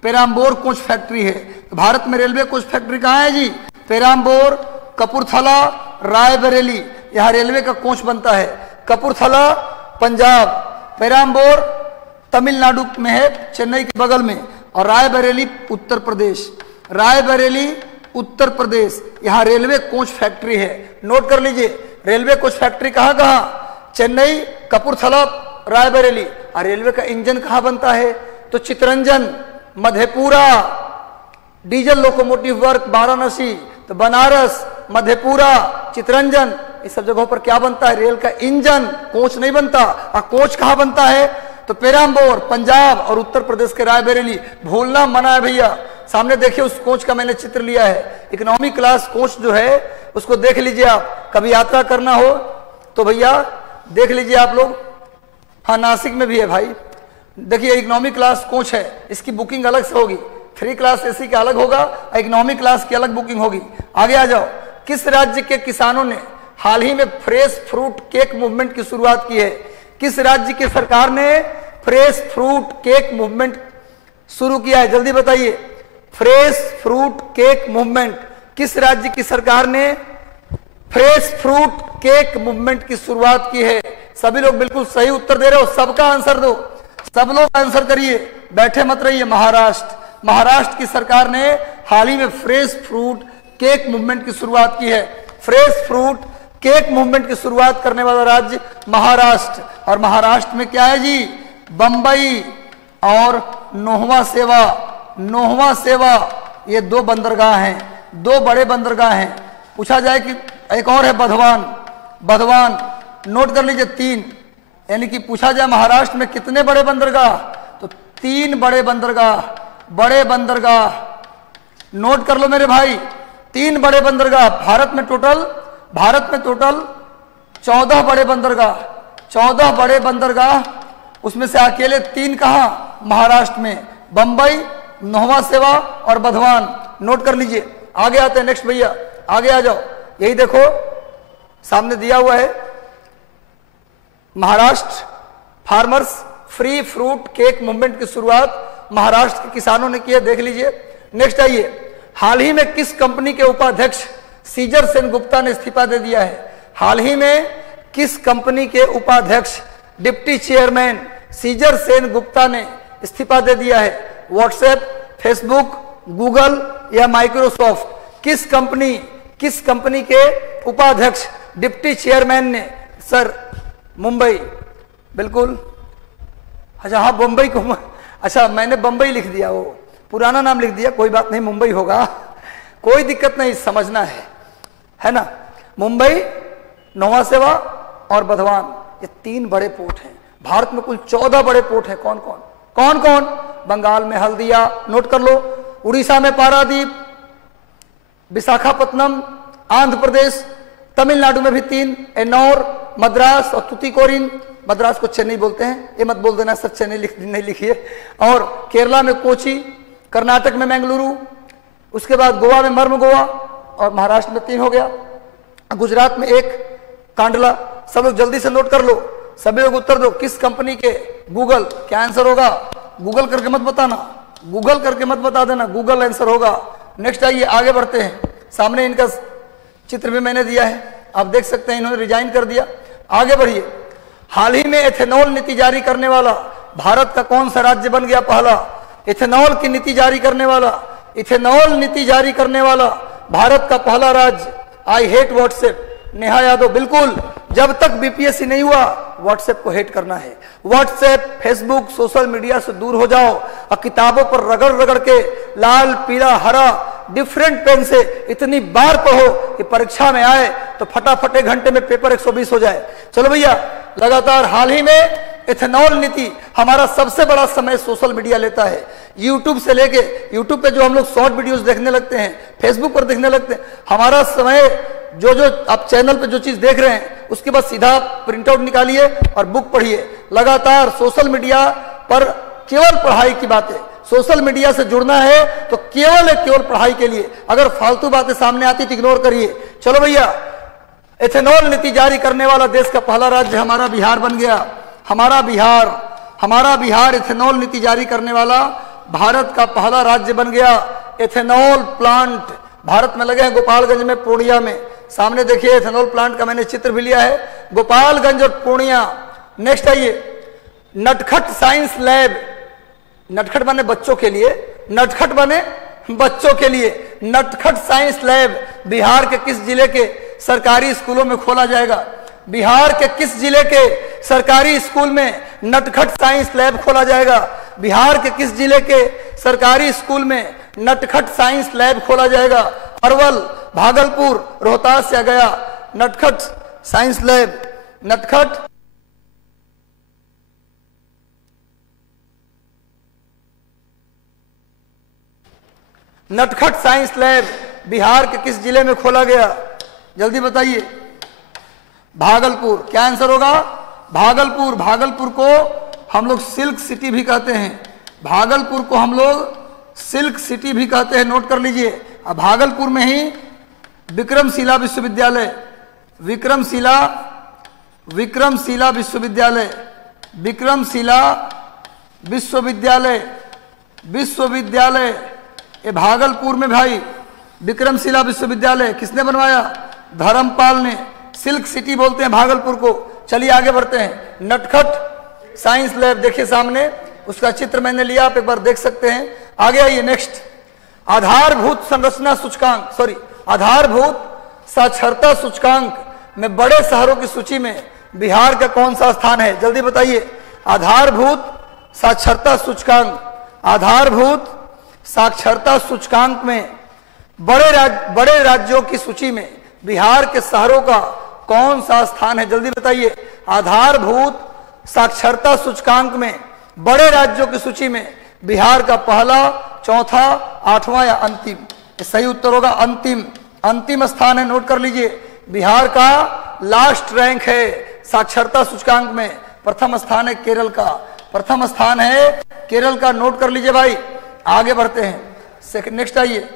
पेराम्बोर कोच फैक्ट्री है। तो भारत में रेलवे कोच फैक्ट्री कहाँ है जी? पेराम्बोर, कपूरथला, रायबरेली, यहाँ रेलवे का कोच बनता है। कपूरथला पंजाब, पेराम्बोर तमिलनाडु में है, चेन्नई के बगल में, और रायबरेली उत्तर प्रदेश, रायबरेली उत्तर प्रदेश, यहाँ रेलवे कोच फैक्ट्री है। नोट कर लीजिए, रेलवे कोच फैक्ट्री कहाँ कहाँ? चेन्नई, कपूरथला, रायबरेली। और रेलवे का इंजन कहाँ बनता है? तो Chittaranjan, Madhepura. Diesel locomotive work Varanasi, तो बनारस, मधेपुरा, चितरंजन, इस सब जगहों पर क्या बनता है? रेल का इंजन, कोच नहीं बनता। और कोच कहाँ बनता है? तो पेराम्बोर, पंजाब, और उत्तर प्रदेश के रायबरेली। भूलना मना है भैया। सामने देखिए, उस कोच का मैंने चित्र लिया है। इकोनॉमी क्लास कोच जो है उसको देख लीजिए आप, कभी यात्रा करना हो तो भैया देख लीजिए आप लोग। हाँ, नासिक में भी है भाई। देखिए इकोनॉमी क्लास कोच है, इसकी बुकिंग अलग से होगी। 3 क्लास एसी का अलग होगा, इकोनॉमी क्लास की अलग बुकिंग होगी। आगे आ जाओ। किस राज्य के किसानों ने हाल ही में फ्रेश फ्रूट केक मूवमेंट की शुरुआत की है? किस राज्य की सरकार ने फ्रेश फ्रूट केक मूवमेंट शुरू किया है? जल्दी बताइए। फ्रेश फ्रूट केक मूवमेंट, किस राज्य की सरकार ने फ्रेश फ्रूट केक मूवमेंट की शुरुआत की है? सभी लोग बिल्कुल सही उत्तर दे रहे हो, सबका आंसर दो, सब लोग आंसर करिए, बैठे मत रहिए। महाराष्ट्र, महाराष्ट्र की सरकार ने हाल ही में फ्रेश फ्रूट केक मूवमेंट की शुरुआत की है। फ्रेश फ्रूट केक मूवमेंट की शुरुआत करने वाला राज्य महाराष्ट्र। और महाराष्ट्र में क्या है जी? बंबई और नोहवा सेवा, नोहवा सेवा, ये 2 बंदरगाह हैं, 2 बड़े बंदरगाह हैं। पूछा जाए कि एक और है बधवान, बधवान, नोट कर लीजिए 3, यानी कि पूछा जाए महाराष्ट्र में कितने बड़े बंदरगाह? तो 3 बड़े बंदरगाह, बड़े बंदरगाह, नोट कर लो मेरे भाई, 3 बड़े बंदरगाह। भारत में टोटल 14 बड़े बंदरगाह, 14 बड़े बंदरगाह, उसमें से अकेले 3 कहाँ? महाराष्ट्र में, बंबई, नोहवा सेवा और बधवान। नोट कर लीजिए। आगे आते हैं नेक्स्ट भैया, आगे आ जाओ। यही देखो सामने दिया हुआ है, Maharashtra farmers free fruit cake movement की शुरुआत महाराष्ट्र के किसानों ने की है, देख लीजिए। नेक्स्ट आइए। हाल ही में किस कंपनी के उपाध्यक्ष सीजर सेन गुप्ता ने इस्तीफा दे दिया है? हाल ही में किस कंपनी के उपाध्यक्ष डिप्टी चेयरमैन सीजर सेन गुप्ता ने इस्तीफा दे दिया है? व्हाट्सएप, फेसबुक, गूगल या माइक्रोसॉफ्ट? किस कंपनी के उपाध्यक्ष डिप्टी चेयरमैन ने? सर मुंबई, बिल्कुल। अच्छा हाँ, मुंबई को, अच्छा मैंने बंबई लिख दिया, वो पुराना नाम लिख दिया, कोई बात नहीं, मुंबई होगा, कोई दिक्कत नहीं, समझना है ना। मुंबई, नोवा सेवा और बधवान, ये 3 बड़े पोर्ट हैं। भारत में कुल 14 बड़े पोर्ट हैं। कौन कौन? कौन कौन? बंगाल में हल्दिया, नोट कर लो, उड़ीसा में पारादीप, विशाखापत्तनम, आंध्र प्रदेश, तमिलनाडु में भी 3, एन्नौर, मद्रास और तुतीकोरिन। मद्रास को चेन्नई बोलते हैं, ये मत बोल देना सर चेन्नई नहीं लिखिए। और केरला में कोची, कर्नाटक में मैंगलुरु, उसके बाद गोवा में मर्मगोवा और महाराष्ट्र में 3 हो गया, गुजरात में 1 कांडला। सब लोग जल्दी से नोट कर लो, सभी लोग उत्तर दो। किस कंपनी के? गूगल। क्या आंसर होगा? गूगल करके मत बताना, गूगल करके मत बता देना, गूगल आंसर होगा। नेक्स्ट आइए, आगे बढ़ते हैं। सामने इनका चित्र भी मैंने दिया है, आप देख सकते हैं, इन्होंने रिजाइन कर दिया। आगे बढ़िए। हाल ही में एथेनॉल नीति जारी करने वाला भारत का कौन सा राज्य बन गया पहला? एथेनॉल की नीति जारी करने वाला, इथेनॉल नीति जारी करने वाला भारत का पहला राज्य। I hate WhatsApp, Neha Yadav. बिल्कुल, जब तक बीपीएससी नहीं हुआ व्हाट्सएप को हेट करना है। व्हाट्सएप, फेसबुक, सोशल मीडिया से दूर हो जाओ और किताबों पर रगड़ रगड़ के लाल, पीला, हरा डिफरेंट पेन से इतनी बार पढ़ो कि परीक्षा में आए तो फटाफट 1 घंटे में पेपर 120 हो जाए। चलो भैया, लगातार हाल ही में एथेनॉल नीति, हमारा सबसे बड़ा समय सोशल मीडिया लेता है। यूट्यूब से लेके, यूट्यूब पे जो हम लोग शॉर्ट वीडियोस देखने लगते हैं, फेसबुक पर देखने लगते हैं, हमारा समय जो जो आप चैनल पे जो चीज देख रहे हैं उसके बाद सीधा प्रिंट आउट निकालिए और बुक पढ़िए। लगातार सोशल मीडिया पर केवल पढ़ाई की बातें, सोशल मीडिया से जुड़ना है तो केवल पढ़ाई के लिए। अगर फालतू बातें सामने आती तो इग्नोर करिए। चलो भैया, एथेनॉल नीति जारी करने वाला देश का पहला राज्य हमारा बिहार बन गया। हमारा बिहार एथेनॉल नीति जारी करने वाला भारत का पहला राज्य बन गया। एथेनॉल प्लांट भारत में लगे हैं, गोपालगंज में, पूर्णिया में। सामने देखिए, एथेनॉल प्लांट का मैंने चित्र भी लिया है, गोपालगंज और पूर्णिया। नेक्स्ट आइए, नटखट साइंस लैब। नटखट बने बच्चों के लिए, नटखट बने बच्चों के लिए। नटखट साइंस लैब बिहार के किस जिले के सरकारी स्कूलों में खोला जाएगा? बिहार के किस जिले के सरकारी स्कूल में नटखट साइंस लैब खोला जाएगा? बिहार के किस जिले के सरकारी स्कूल में नटखट साइंस लैब खोला जाएगा? अरवल, भागलपुर, रोहतास या गया? नटखट साइंस लैब, नटखट साइंस लैब बिहार के किस जिले में खोला गया? जल्दी बताइए। भागलपुर। क्या आंसर होगा? भागलपुर। भागलपुर को हम लोग सिल्क सिटी भी कहते हैं, भागलपुर को हम लोग सिल्क सिटी भी कहते हैं, नोट कर लीजिए। अब भागलपुर में ही विक्रमशिला विश्वविद्यालय, विक्रमशिला विश्वविद्यालय ये भागलपुर में भाई। विक्रमशिला विश्वविद्यालय किसने बनवाया? धर्मपाल ने। सिल्क सिटी बोलते हैं भागलपुर को। चलिए आगे बढ़ते हैं। नटखट साइंस लैब देखिए सामने, उसका चित्र मैंने लिया, आप एक बार देख सकते हैं। आगे आइए। नेक्स्ट, आधारभूत संरचना सूचकांक, सॉरी आधारभूत साक्षरता सूचकांक में बड़े शहरों की सूची में बिहार का कौन सा स्थान है? जल्दी बताइए। आधारभूत साक्षरता सूचकांक में बड़े राज्यों की सूची में बिहार के शहरों का कौन सा स्थान है? जल्दी बताइए। आधारभूत साक्षरता सूचकांक में बड़े राज्यों की सूची में बिहार का पहला, चौथा, 8वां या अंतिम? सही उत्तर होगा अंतिम स्थान है, नोट कर लीजिए। बिहार का लास्ट रैंक है साक्षरता सूचकांक में। प्रथम स्थान है केरल का, नोट कर लीजिए भाई। आगे बढ़ते हैं। नेक्स्ट आइए।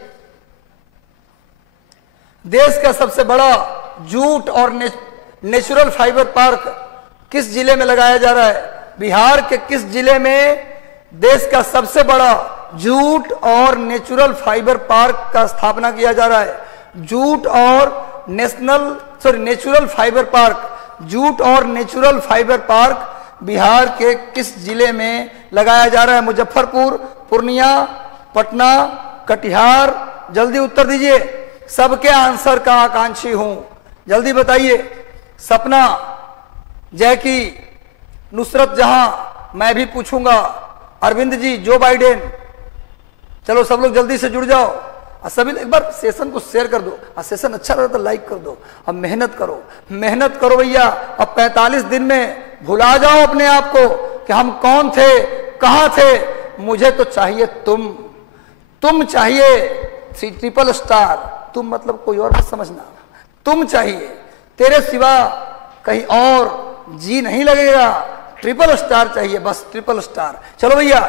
देश का सबसे बड़ा जूट और नेचुरल फाइबर पार्क किस जिले में लगाया जा रहा है? बिहार के किस जिले में देश का सबसे बड़ा जूट और नेचुरल फाइबर पार्क का स्थापना किया जा रहा है? जूट और नेचुरल फाइबर पार्क बिहार के किस जिले में लगाया जा रहा है? मुजफ्फरपुर, पूर्णिया, पटना, कटिहार? जल्दी उत्तर दीजिए। सबके आंसर का आकांक्षी हूं, जल्दी बताइए। सपना, जैकी, नुसरत जहां, मैं भी पूछूंगा, अरविंद जी, जो बाइडेन। चलो सब लोग जल्दी से जुड़ जाओ और सभी एक बार सेशन को शेयर कर दो और सेशन अच्छा लगा तो लाइक कर दो। अब मेहनत करो भैया। अब 45 दिन में भुला जाओ अपने आप को कि हम कौन थे, कहां थे, मुझे तो चाहिए तुम चाहिए ट्रिपल स्टार, तुम मतलब कोई और मत समझना, तुम चाहिए, तेरे सिवा कहीं और जी नहीं लगेगा, ट्रिपल स्टार चाहिए, बस ट्रिपल स्टार। चलो भैया,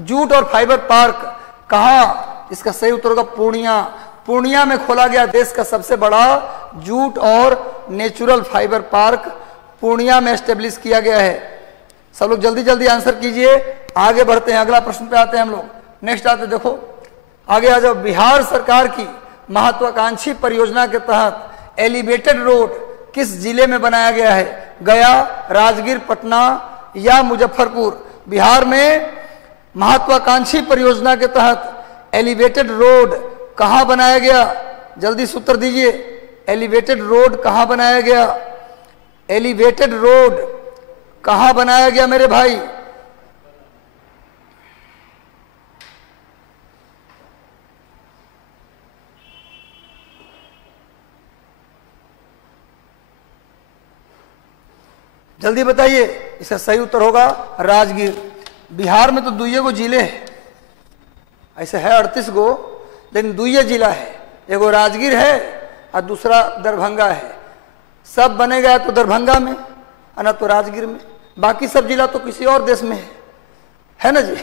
जूट और फाइबर पार्क कहाँ, इसका सही उत्तर होगा पूर्णिया। पूर्णिया में खोला गया देश का सबसे बड़ा जूट और नेचुरल फाइबर पार्क पूर्णिया में एस्टेब्लिश किया गया है। सब लोग जल्दी जल्दी आंसर कीजिए, आगे बढ़ते हैं, अगला प्रश्न पे आते हैं हम लोग। नेक्स्ट आते, देखो आगे आ जाओ। बिहार सरकार की महत्वाकांक्षी परियोजना के तहत एलिवेटेड रोड किस जिले में बनाया गया है, गया, राजगीर, पटना या मुजफ्फरपुर। बिहार में महत्वाकांक्षी परियोजना के तहत एलिवेटेड रोड कहां बनाया गया, जल्दी से उत्तर दीजिए। एलिवेटेड रोड कहां बनाया गया, एलिवेटेड रोड कहां बनाया गया मेरे भाई। जल्दी बताइए, इसका सही उत्तर होगा राजगीर। बिहार में तो दुइये गो जिले हैं, ऐसे है 38 गो, लेकिन दुइये जिला है, एगो राजगीर है और दूसरा दरभंगा है। सब बनेगा तो दरभंगा में और ना तो राजगीर में, बाकी सब जिला तो किसी और देश में है ना जी।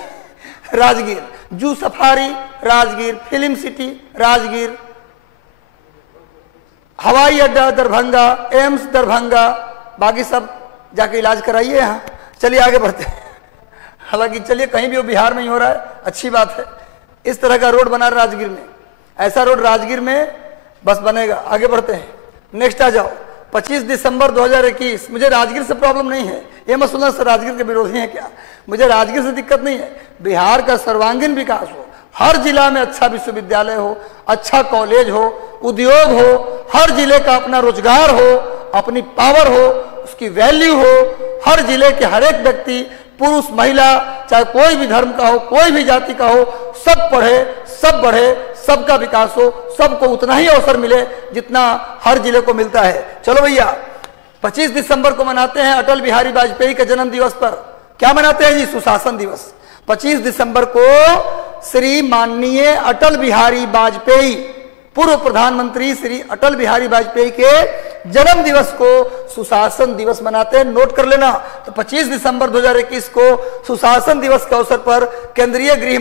Rajgir, zoo safari Rajgir, film city Rajgir, हवाई अड्डा दरभंगा, एम्स दरभंगा, बाकी सब जाके इलाज कराइए यहाँ। चलिए आगे बढ़ते हैं। हालांकि चलिए कहीं भी हो, बिहार में ही हो रहा है, अच्छी बात है। इस तरह का रोड बना राजगीर में, ऐसा रोड राजगीर में बस बनेगा। आगे बढ़ते हैं, नेक्स्ट आ जाओ। 25 दिसंबर 2021, मुझे राजगीर से प्रॉब्लम नहीं है, ये मत सुनना सर राजगीर के विरोधी हैं क्या, मुझे राजगीर से दिक्कत नहीं है। बिहार का सर्वांगीण विकास हो, हर जिला में अच्छा विश्वविद्यालय हो, अच्छा कॉलेज हो, उद्योग हो, हर जिले का अपना रोजगार हो, अपनी पावर हो, उसकी वैल्यू हो, हर जिले के हर एक व्यक्ति, पुरुष महिला, चाहे कोई भी धर्म का हो, कोई भी जाति का हो, सब पढ़े, सब बढ़े, सबका विकास हो, सबको उतना ही अवसर मिले जितना हर जिले को मिलता है। चलो भैया, 25 दिसंबर को मनाते हैं अटल बिहारी वाजपेयी के जन्म दिवस पर। क्या मनाते हैं जी, सुशासन दिवस। 25 दिसंबर को श्री माननीय अटल बिहारी वाजपेयी, पूर्व प्रधानमंत्री श्री अटल बिहारी वाजपेयी के जन्म दिवस को सुशासन दिवस मनाते हैं, नोट कर लेना। तो 25 दिसंबर 2021 को सुशासन दिवस के अवसर पर केंद्रीय गृह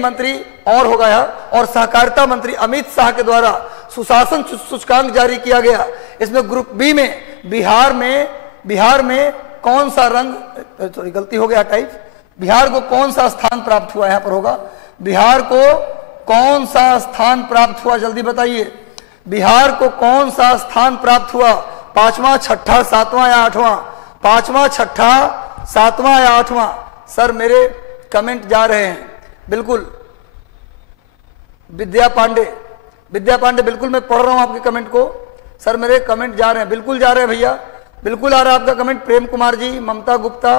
मंत्री और हो गया और सहकारिता मंत्री अमित शाह के द्वारा सुशासन सूचकांक जारी किया गया। इसमें ग्रुप बी में बिहार में कौन सा रंग, सॉरी गलती हो गया टाइप, बिहार को कौन सा स्थान प्राप्त हुआ, यहां पर होगा बिहार को कौन सा स्थान प्राप्त हुआ, जल्दी बताइए। बिहार को कौन सा स्थान प्राप्त हुआ, 5वां, 6ठा, 7वां या 8वां, 5वां, 6ठा, 7वां या 8वां। सर मेरे कमेंट जा रहे हैं, बिल्कुल विद्या पांडे बिल्कुल मैं पढ़ रहा हूं आपके कमेंट को। सर मेरे कमेंट जा रहे हैं, बिल्कुल जा रहे हैं भैया, बिल्कुल आ रहा है आपका कमेंट। प्रेम कुमार जी, ममता गुप्ता,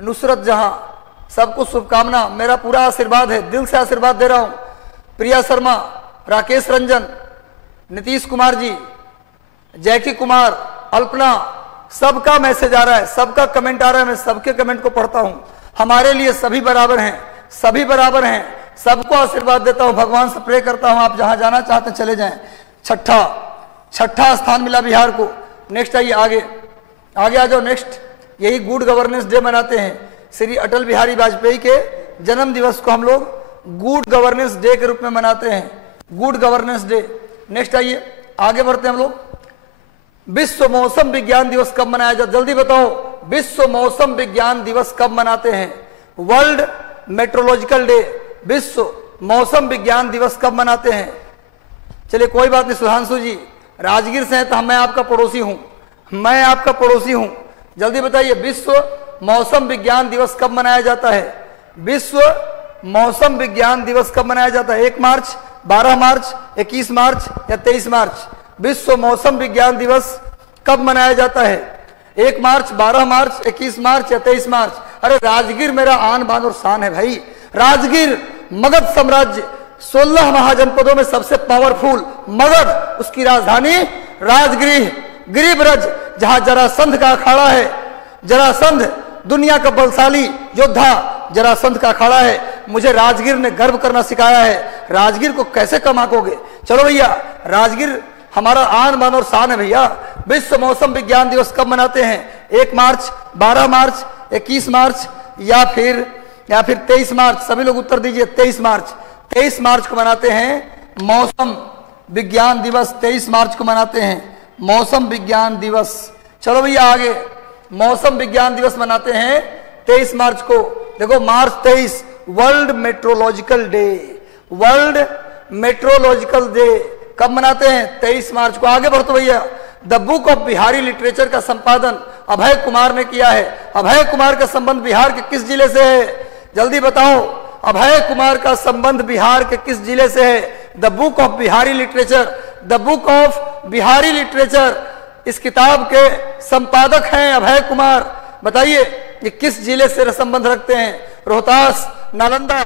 नुसरत जहां, सबको शुभकामना, मेरा पूरा आशीर्वाद है, दिल से आशीर्वाद दे रहा हूं। प्रिया शर्मा, राकेश रंजन, नीतीश कुमार जी, जैकी कुमार, अल्पना, सबका मैसेज आ रहा है, सबका कमेंट आ रहा है, मैं सबके कमेंट को पढ़ता हूं। हमारे लिए सभी बराबर हैं, सभी बराबर हैं, सबको आशीर्वाद देता हूं, भगवान से प्रे करता हूं आप जहां जाना चाहते हैं चले जाएं। छठा स्थान मिला बिहार को। नेक्स्ट आइए, आगे आ जाओ। नेक्स्ट, यही गुड गवर्नेंस डे मनाते हैं, श्री अटल बिहारी वाजपेयी के जन्म दिवस को हम लोग गुड गवर्नेंस डे के रूप में मनाते हैं, गुड गवर्नेंस डे। नेक्स्ट आइए, आगे बढ़ते हैं हम लोग। विश्व मौसम विज्ञान दिवस कब मनाया जाता है, जल्दी बताओ, विश्व मौसम विज्ञान दिवस कब मनाते हैं। वर्ल्ड मेट्रोलॉजिकल डे, विश्व मौसम विज्ञान दिवस कब मनाते हैं। चलिए कोई बात नहीं, सुधांशु जी राजगीर से हैं तो मैं आपका पड़ोसी हूं, जल्दी बताइए, विश्व मौसम विज्ञान दिवस कब मनाया जाता है। विश्व मौसम विज्ञान दिवस कब मनाया जाता है, 1 मार्च, 12 मार्च, 21 मार्च या 23 मार्च। विश्व मौसम विज्ञान दिवस कब मनाया जाता है, 1 मार्च, 12 मार्च, 21 मार्च या 23 मार्च। अरे राजगीर मेरा आन बान और शान है भाई, राजगीर मगध साम्राज्य 16 महाजनपदों में सबसे पावरफुल मगध, उसकी राजधानी राजगृह, गिरिब्रज, जहां जरासंध का अखाड़ा है, जरासंध दुनिया का बलशाली योद्धा जरासंध का अखाड़ा है। मुझे राजगीर ने गर्व करना सिखाया है। राजगीर को कैसे कम आंकोगे? चलो भैया, राजगीर हमारा आन बान और शान है भैया। विश्व मौसम विज्ञान दिवस कब मनाते हैं? 1 मार्च, 12 मार्च, 21 मार्च या फिर 23 मार्च? सभी लोग उत्तर दीजिए। 23 मार्च। 23 मार्च को मनाते हैं मौसम विज्ञान दिवस। 23 मार्च को मनाते हैं मौसम विज्ञान दिवस। चलो भैया आगे, मौसम विज्ञान दिवस मनाते हैं 23 मार्च को। देखो March 23 world meteorological day. World meteorological day कब मनाते हैं? 23 मार्च को। आगे बढ़ो तो भैया, the book of Bihari literature का संपादन अभय कुमार ने किया है। अभय कुमार का संबंध बिहार के किस जिले से है? जल्दी बताओ, अभय कुमार का संबंध बिहार के किस जिले से है? The book of Bihari literature, the book of Bihari literature, इस किताब के संपादक हैं अभय कुमार। बताइए ये किस जिले से संबंध रखते हैं? रोहतास, नालंदा?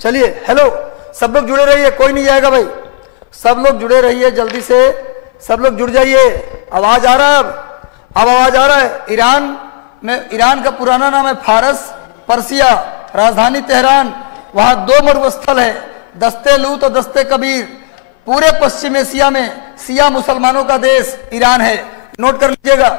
चलिए, हेलो, सब लोग जुड़े रहिए, कोई नहीं जाएगा भाई, सब लोग जुड़े रहिए, जल्दी से सब लोग जुड़ जाइए। आवाज आ रहा है? अब आवाज आ रहा है? ईरान का पुराना नाम है फारस पर्सिया, राजधानी तेहरान, वहां 2 मरुस्थल है, दस्ते लूत और दस्ते कबीर। पूरे पश्चिम एशिया में शिया मुसलमानों का देश ईरान है, नोट कर लीजिएगा।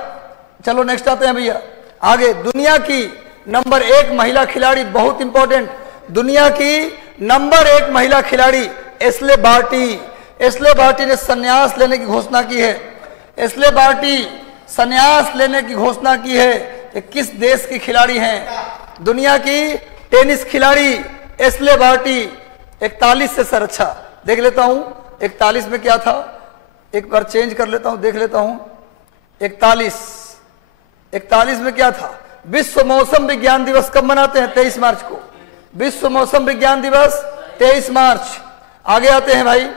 चलो नेक्स्ट आते हैं भैया आगे। दुनिया की नंबर 1 महिला खिलाड़ी, बहुत इंपॉर्टेंट, दुनिया की नंबर 1 महिला खिलाड़ी एस्ले बार्टी। एस्ले बार्टी ने संन्यास लेने की घोषणा की है। एस्ले बार्टी संन्यास लेने की घोषणा की है। ये किस देश की खिलाड़ी हैं? दुनिया की टेनिस खिलाड़ी एस्ले बार्टी। 41 से सर, अच्छा देख लेता हूं 41 में क्या था, एक बार चेंज कर लेता हूं, देख लेता हूं। 41 में क्या था? विश्व मौसम विज्ञान दिवस कब मनाते हैं? 23 मार्च को। विश्व मौसम विज्ञान दिवस 23 मार्च। आगे आते हैं भाई,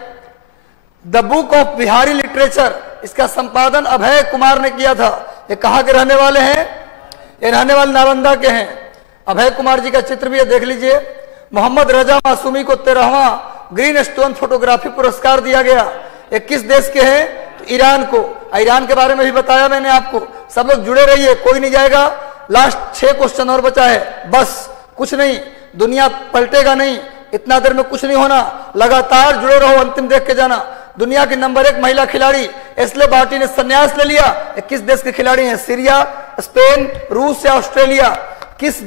the book of Bihari literature, इसका संपादन अभय कुमार ने किया था। ये कहाँ के रहने वाले हैं? ये रहने वाले नालंदा के हैं। अभय कुमार जी का चित्र भी है, देख लीजिए। मोहम्मद रजा मासूमी को 13वां ग्रीन स्टोन फोटोग्राफी पुरस्कार दिया गया। ये किस देश के हैं? तो ईरान को। ईरान के बारे में भी बताया मैंने आपको। सब लोग जुड़े रहिए, कोई नहीं जाएगा। लास्ट 6 क्वेश्चन और बचा है, बस कुछ नहीं, दुनिया पलटेगा नहीं, इतना देर में कुछ नहीं होना, लगातार जुड़े रहो, अंतिम देख के जाना। दुनिया की नंबर 1 महिला खिलाड़ी एस्ले बार्टी ने संन्यास ले लिया। किस देश के खिलाड़ी हैं? सीरिया, स्पेन, रूस या ऑस्ट्रेलिया? किस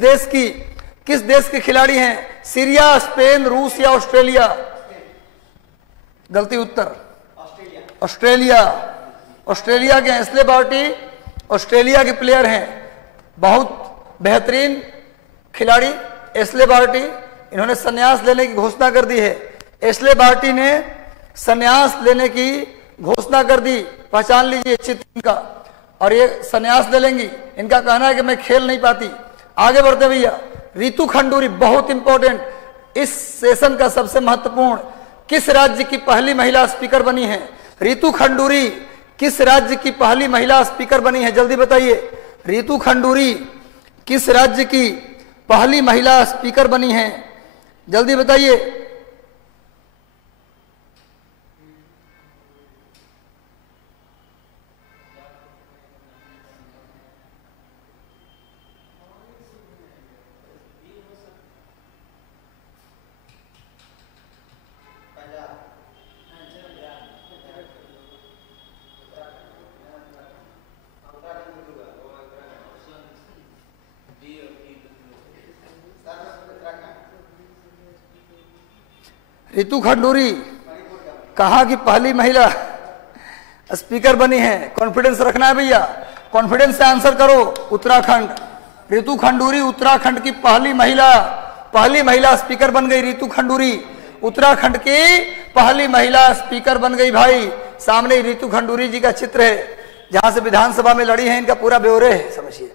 देश के खिलाड़ी हैं? सीरिया, स्पेन, रूस या ऑस्ट्रेलिया? गलती उत्तर, ऑस्ट्रेलिया। ऑस्ट्रेलिया के एस्ले बार्टी ऑस्ट्रेलिया के प्लेयर हैं, बहुत बेहतरीन खिलाड़ी एस्ले बार्टी। इन्होंने संन्यास लेने की घोषणा कर दी है। एस्ले बार्टी ने संन्यास लेने की घोषणा कर दी, पहचान लीजिए चित्र इनका, और ये संन्यास ले लेंगी। इनका कहना है कि मैं खेल नहीं पाती। आगे बढ़ते भैया, रितु खंडूरी, बहुत इंपॉर्टेंट, इस सेशन का सबसे महत्वपूर्ण, किस राज्य की पहली महिला स्पीकर बनी है? रितु खंडूरी किस राज्य की पहली महिला स्पीकर बनी है? जल्दी बताइए, रितु खंडूरी किस राज्य की पहली महिला स्पीकर बनी है? जल्दी बताइए। रितु खंडूरी कहाँ की पहली महिला स्पीकर बनी है? कॉन्फिडेंस रखना है भैया, कॉन्फिडेंस से आंसर करो। उत्तराखंड। रितु खंडूरी उत्तराखंड की पहली महिला स्पीकर बन गई। रितु खंडूरी उत्तराखंड की पहली महिला स्पीकर बन गई भाई। सामने रितु खंडूरी जी का चित्र है, जहां से विधानसभा में लड़ी है, इनका पूरा ब्यौरे है, समझिए।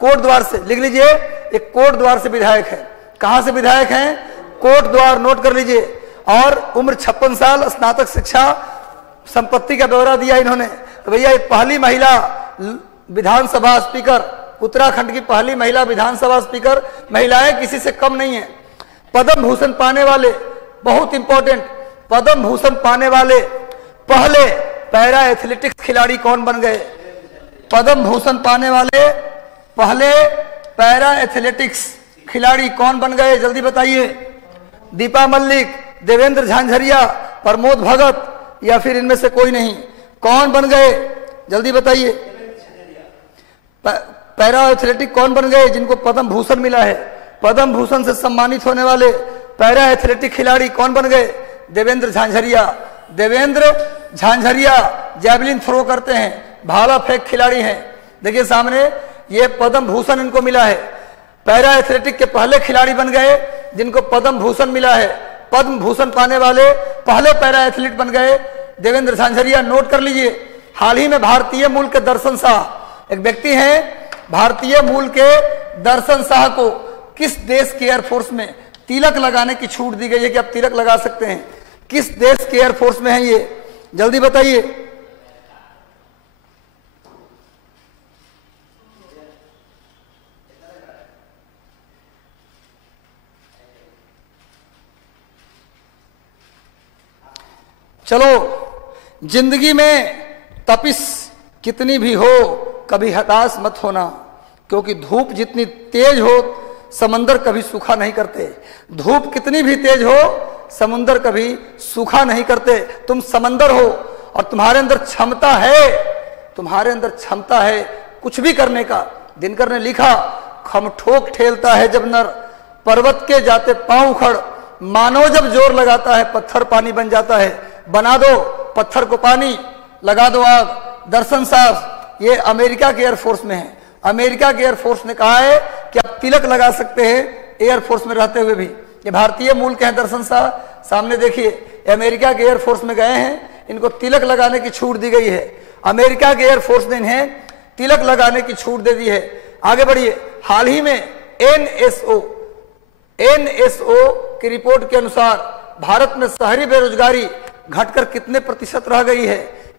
कोट द्वार से, लिख लीजिए, एक कोट द्वार से विधायक है। कहां से विधायक हैं? कोट द्वार, नोट कर लीजिए। और उम्र 56 साल, स्नातक शिक्षा, संपत्ति का ब्यौरा दिया इन्होंने। तो भैया ये पहली महिला विधानसभा स्पीकर, उत्तराखंड की पहली महिला विधानसभा स्पीकर। महिलाएं किसी से कम नहीं है। पद्म भूषण पाने वाले, बहुत इंपॉर्टेंट, पद्म भूषण पाने वाले पहले पैरा एथलेटिक्स खिलाड़ी कौन बन गए? पद्म भूषण पाने वाले पहले पैरा एथलेटिक्स खिलाड़ी कौन बन गए? जल्दी बताइए। दीपा मल्लिक, देवेंद्र झांझरिया, प्रमोद भगत, या फिर इनमें से कोई नहीं? कौन बन गए? जल्दी बताइए। पैरा एथलेटिक कौन बन गए जिनको पद्म भूषण मिला है? पद्म भूषण से सम्मानित होने वाले पैरा एथलेटिक खिलाड़ी कौन बन गए? देवेंद्र झांझरिया। देवेंद्र झांझरिया जैवलिन थ्रो करते हैं, भाला फेंक खिलाड़ी हैं। देखिए सामने, ये पद्म भूषण इनको मिला है। पैरा एथलेटिक के पहले खिलाड़ी बन गए जिनको पद्म भूषण मिला है। पद्म भूषण पाने वाले पहले पैरा एथलीट बन गए देवेंद्र झांझरिया। नोट कर लीजिए। हाल ही में भारतीय मूल के दर्शन शाह, एक व्यक्ति हैं भारतीय मूल के दर्शन शाह, को किस देश के एयरफोर्स में तिलक लगाने की छूट दी गई है कि आप तिलक लगा सकते हैं? किस देश के एयरफोर्स में है ये? जल्दी बताइए। चलो, जिंदगी में तपिश कितनी भी हो कभी हताश मत होना, क्योंकि धूप जितनी तेज हो समंदर कभी सूखा नहीं करते। धूप कितनी भी तेज हो समुंदर कभी सूखा नहीं करते। तुम समंदर हो और तुम्हारे अंदर क्षमता है, तुम्हारे अंदर क्षमता है कुछ भी करने का। दिनकर ने लिखा, खम ठोक ठेलता है जब नर, पर्वत के जाते पांव उखड़, मानव जब जोर लगाता है पत्थर पानी बन जाता है। बना दो पत्थर को पानी, लगा दो आग। दर्शन साहब ये अमेरिका के एयरफोर्स में है। अमेरिका के एयरफोर्स ने कहा है कि आप तिलक लगा सकते हैं एयरफोर्स में रहते हुए भी। ये भारतीय मूल के हैं दर्शन साहब, सामने देखिए, अमेरिका के एयरफोर्स में गए हैं, इनको तिलक लगाने की छूट दी गई है। अमेरिका के एयरफोर्स ने इन्हें तिलक लगाने की छूट दे दी है। आगे बढ़िए, हाल ही में एनएसओ की रिपोर्ट के अनुसार भारत में शहरी बेरोजगारी घटकर कितने प्रतिशत रह गई है।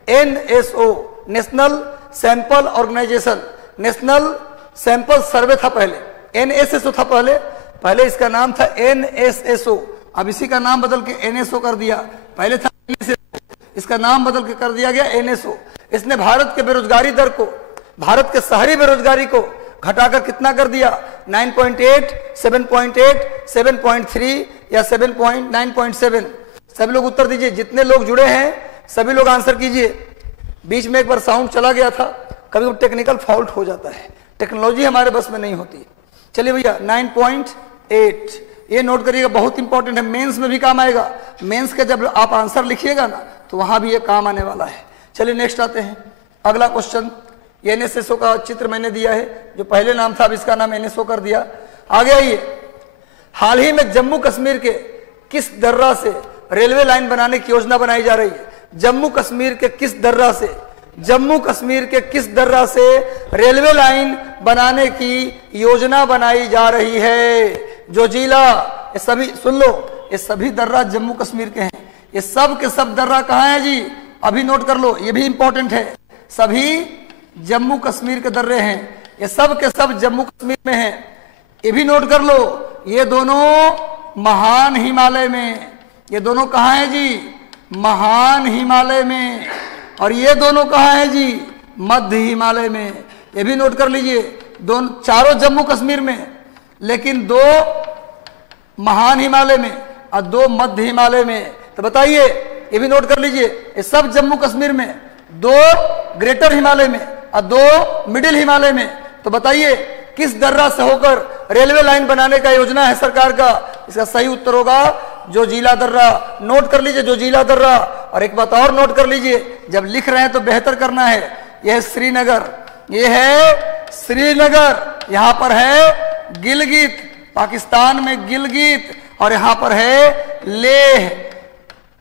NSO national sample organisation, national sample survey था पहले, एनएसएसओ था पहले इसका नाम था एनएसएसओ, अब इसी का नाम बदल के एनएसओ कर दिया। पहले था एनएसएसओ, इसका नाम बदल के कर दिया गया एनएसओ। इसने भारत के बेरोजगारी दर को, भारत के शहरी बेरोजगारी को घटाकर कितना कर दिया, 9.8, 7.8, 7.3 या 9.7। सभी लोग उत्तर दीजिए, जितने लोग जुड़े हैं सभी लोग आंसर कीजिए। बीच में एक बार साउंड चला गया था, कभी कभी टेक्निकल फॉल्ट हो जाता है, टेक्नोलॉजी हमारे बस में नहीं होती। चलिए भैया 9.8 ये नोट करिएगा, बहुत इंपॉर्टेंट है, मेंस में भी काम आएगा। मेंस का जब आप आंसर लिखिएगा ना तो वहां भी ये काम आने वाला है। चलिए नेक्स्ट आते हैं, अगला क्वेश्चन। एनएसएसओ का चित्र मैंने दिया है, जो पहले नाम था अब इसका नाम एनएसओ कर दिया। आगे आइए, हाल ही में जम्मू कश्मीर के किस दर्रा से रेलवे लाइन बनाने की योजना बनाई जा रही है। जम्मू कश्मीर के किस दर्रा से, जम्मू कश्मीर के किस दर्रा से रेलवे लाइन बनाने की योजना बनाई जा रही है। जो जिला, ये सभी सुन लो, ये सभी दर्रा जम्मू कश्मीर के हैं। ये सब के सब दर्रा कहाँ हैं जी, अभी नोट कर लो, ये भी इंपॉर्टेंट है। सभी जम्मू कश्मीर के दर्रे हैं, ये सब के सब जम्मू कश्मीर में हैं, ये भी नोट कर लो। ये दोनों महान हिमालय में, ये दोनों कहाँ हैं जी, महान हिमालय में। और ये दोनों कहाँ हैं जी, मध्य हिमालय में, ये भी नोट कर लीजिए। दोनों, चारों जम्मू कश्मीर में, लेकिन दो महान हिमालय में और दो मध्य हिमालय में। तो बताइए, ये भी नोट कर लीजिए, ये सब जम्मू कश्मीर में, दो ग्रेटर हिमालय में और दो मिडिल हिमालय में। तो बताइए किस दर्रा से होकर रेलवे लाइन बनाने का योजना है सरकार का। इसका सही उत्तर होगा जोजिला दर्रा। नोट कर लीजिए जोजिला दर्रा। और एक बात और नोट कर लीजिए, जब लिख रहे हैं तो बेहतर करना है। यह है श्रीनगर, ये है श्रीनगर, यहां पर है गिलगित, पाकिस्तान में गिलगित, और यहां पर है लेह।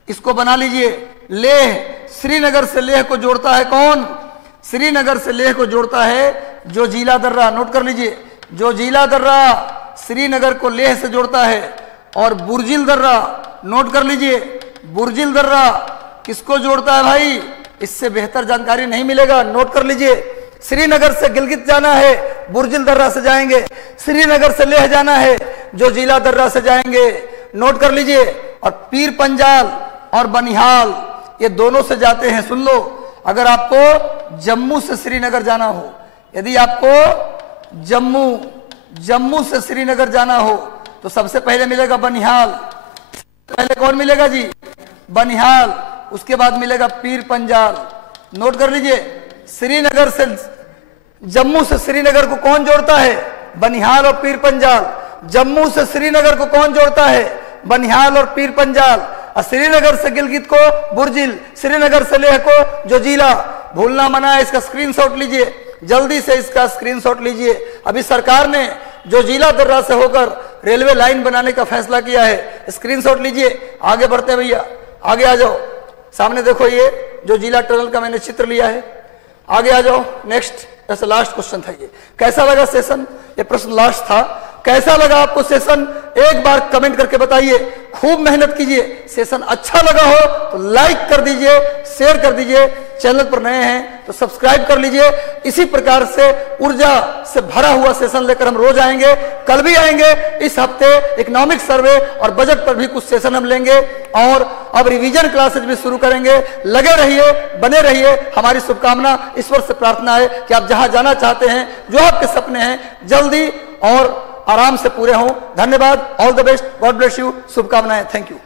इसको बना लीजिए, लेह। श्रीनगर से लेह को जोड़ता है कौन, श्रीनगर से लेह को जोड़ता है जोजिला दर्रा। नोट कर लीजिए, जोजिला दर्रा श्रीनगर को लेह से जोड़ता है। और बुर्जिल दर्रा, नोट कर लीजिए, बुर्जिल दर्रा किसको जोड़ता है भाई, इससे बेहतर जानकारी नहीं मिलेगा। नोट कर लीजिए, श्रीनगर से गिलगित जाना है बुर्जिल दर्रा से जाएंगे, श्रीनगर से लेह जाना है जोजिला दर्रा से जाएंगे। नोट कर लीजिए। और पीर पंजाल और बनिहाल ये दोनों से जाते हैं। सुन लो, अगर आपको जम्मू से श्रीनगर जाना हो, यदि आपको जम्मू से श्रीनगर जाना हो तो सबसे पहले मिलेगा बनिहाल। पहले कौन मिलेगा जी, बनिहाल, उसके बाद मिलेगा पीर पंजाल। नोट कर लीजिए, श्रीनगर से, जम्मू से श्रीनगर को कौन जोड़ता है, बनिहाल और पीर पंजाल। जम्मू से श्रीनगर को कौन जोड़ता है, बनिहाल और पीर पंजाल। और श्रीनगर से गिलगित को बुर्जिल, श्रीनगर से लेह को जोजिला। भूलना मना है, इसका स्क्रीनशॉट लीजिए, जल्दी से इसका स्क्रीनशॉट लीजिए। अभी सरकार ने जोजिला दर्रा से होकर रेलवे लाइन बनाने का फैसला किया है, स्क्रीनशॉट लीजिए। आगे बढ़ते हैं भैया, आगे आ जाओ, सामने देखो, ये जोजिला टनल का मैंने चित्र लिया है। आगे आ जाओ, नेक्स्ट। ऐसा लास्ट क्वेश्चन था ये। कैसा लगा सेशन, ये प्रश्न लास्ट था। कैसा लगा आपको सेशन, एक बार कमेंट करके बताइए। खूब मेहनत कीजिए। सेशन अच्छा लगा हो तो लाइक कर दीजिए, शेयर कर दीजिए। चैनल पर नए हैं तो तो सब्सक्राइब कर लीजिए। इसी प्रकार से ऊर्जा से भरा हुआ सेशन लेकर हम रोज आएंगे, कल भी आएंगे। इस हफ्ते इकोनॉमिक सर्वे और बजट पर भी कुछ सेशन हम लेंगे और अब रिवीजन क्लासेज भी शुरू करेंगे। लगे रहिए, बने रहिए। हमारी शुभकामना, ईश्वर से प्रार्थना है कि आप जहां जाना चाहते हैं, जो आपके सपने हैं, जल्दी और आराम से पूरे हों। धन्यवाद। All the best. God bless you. शुभकामनाएं। Thank you.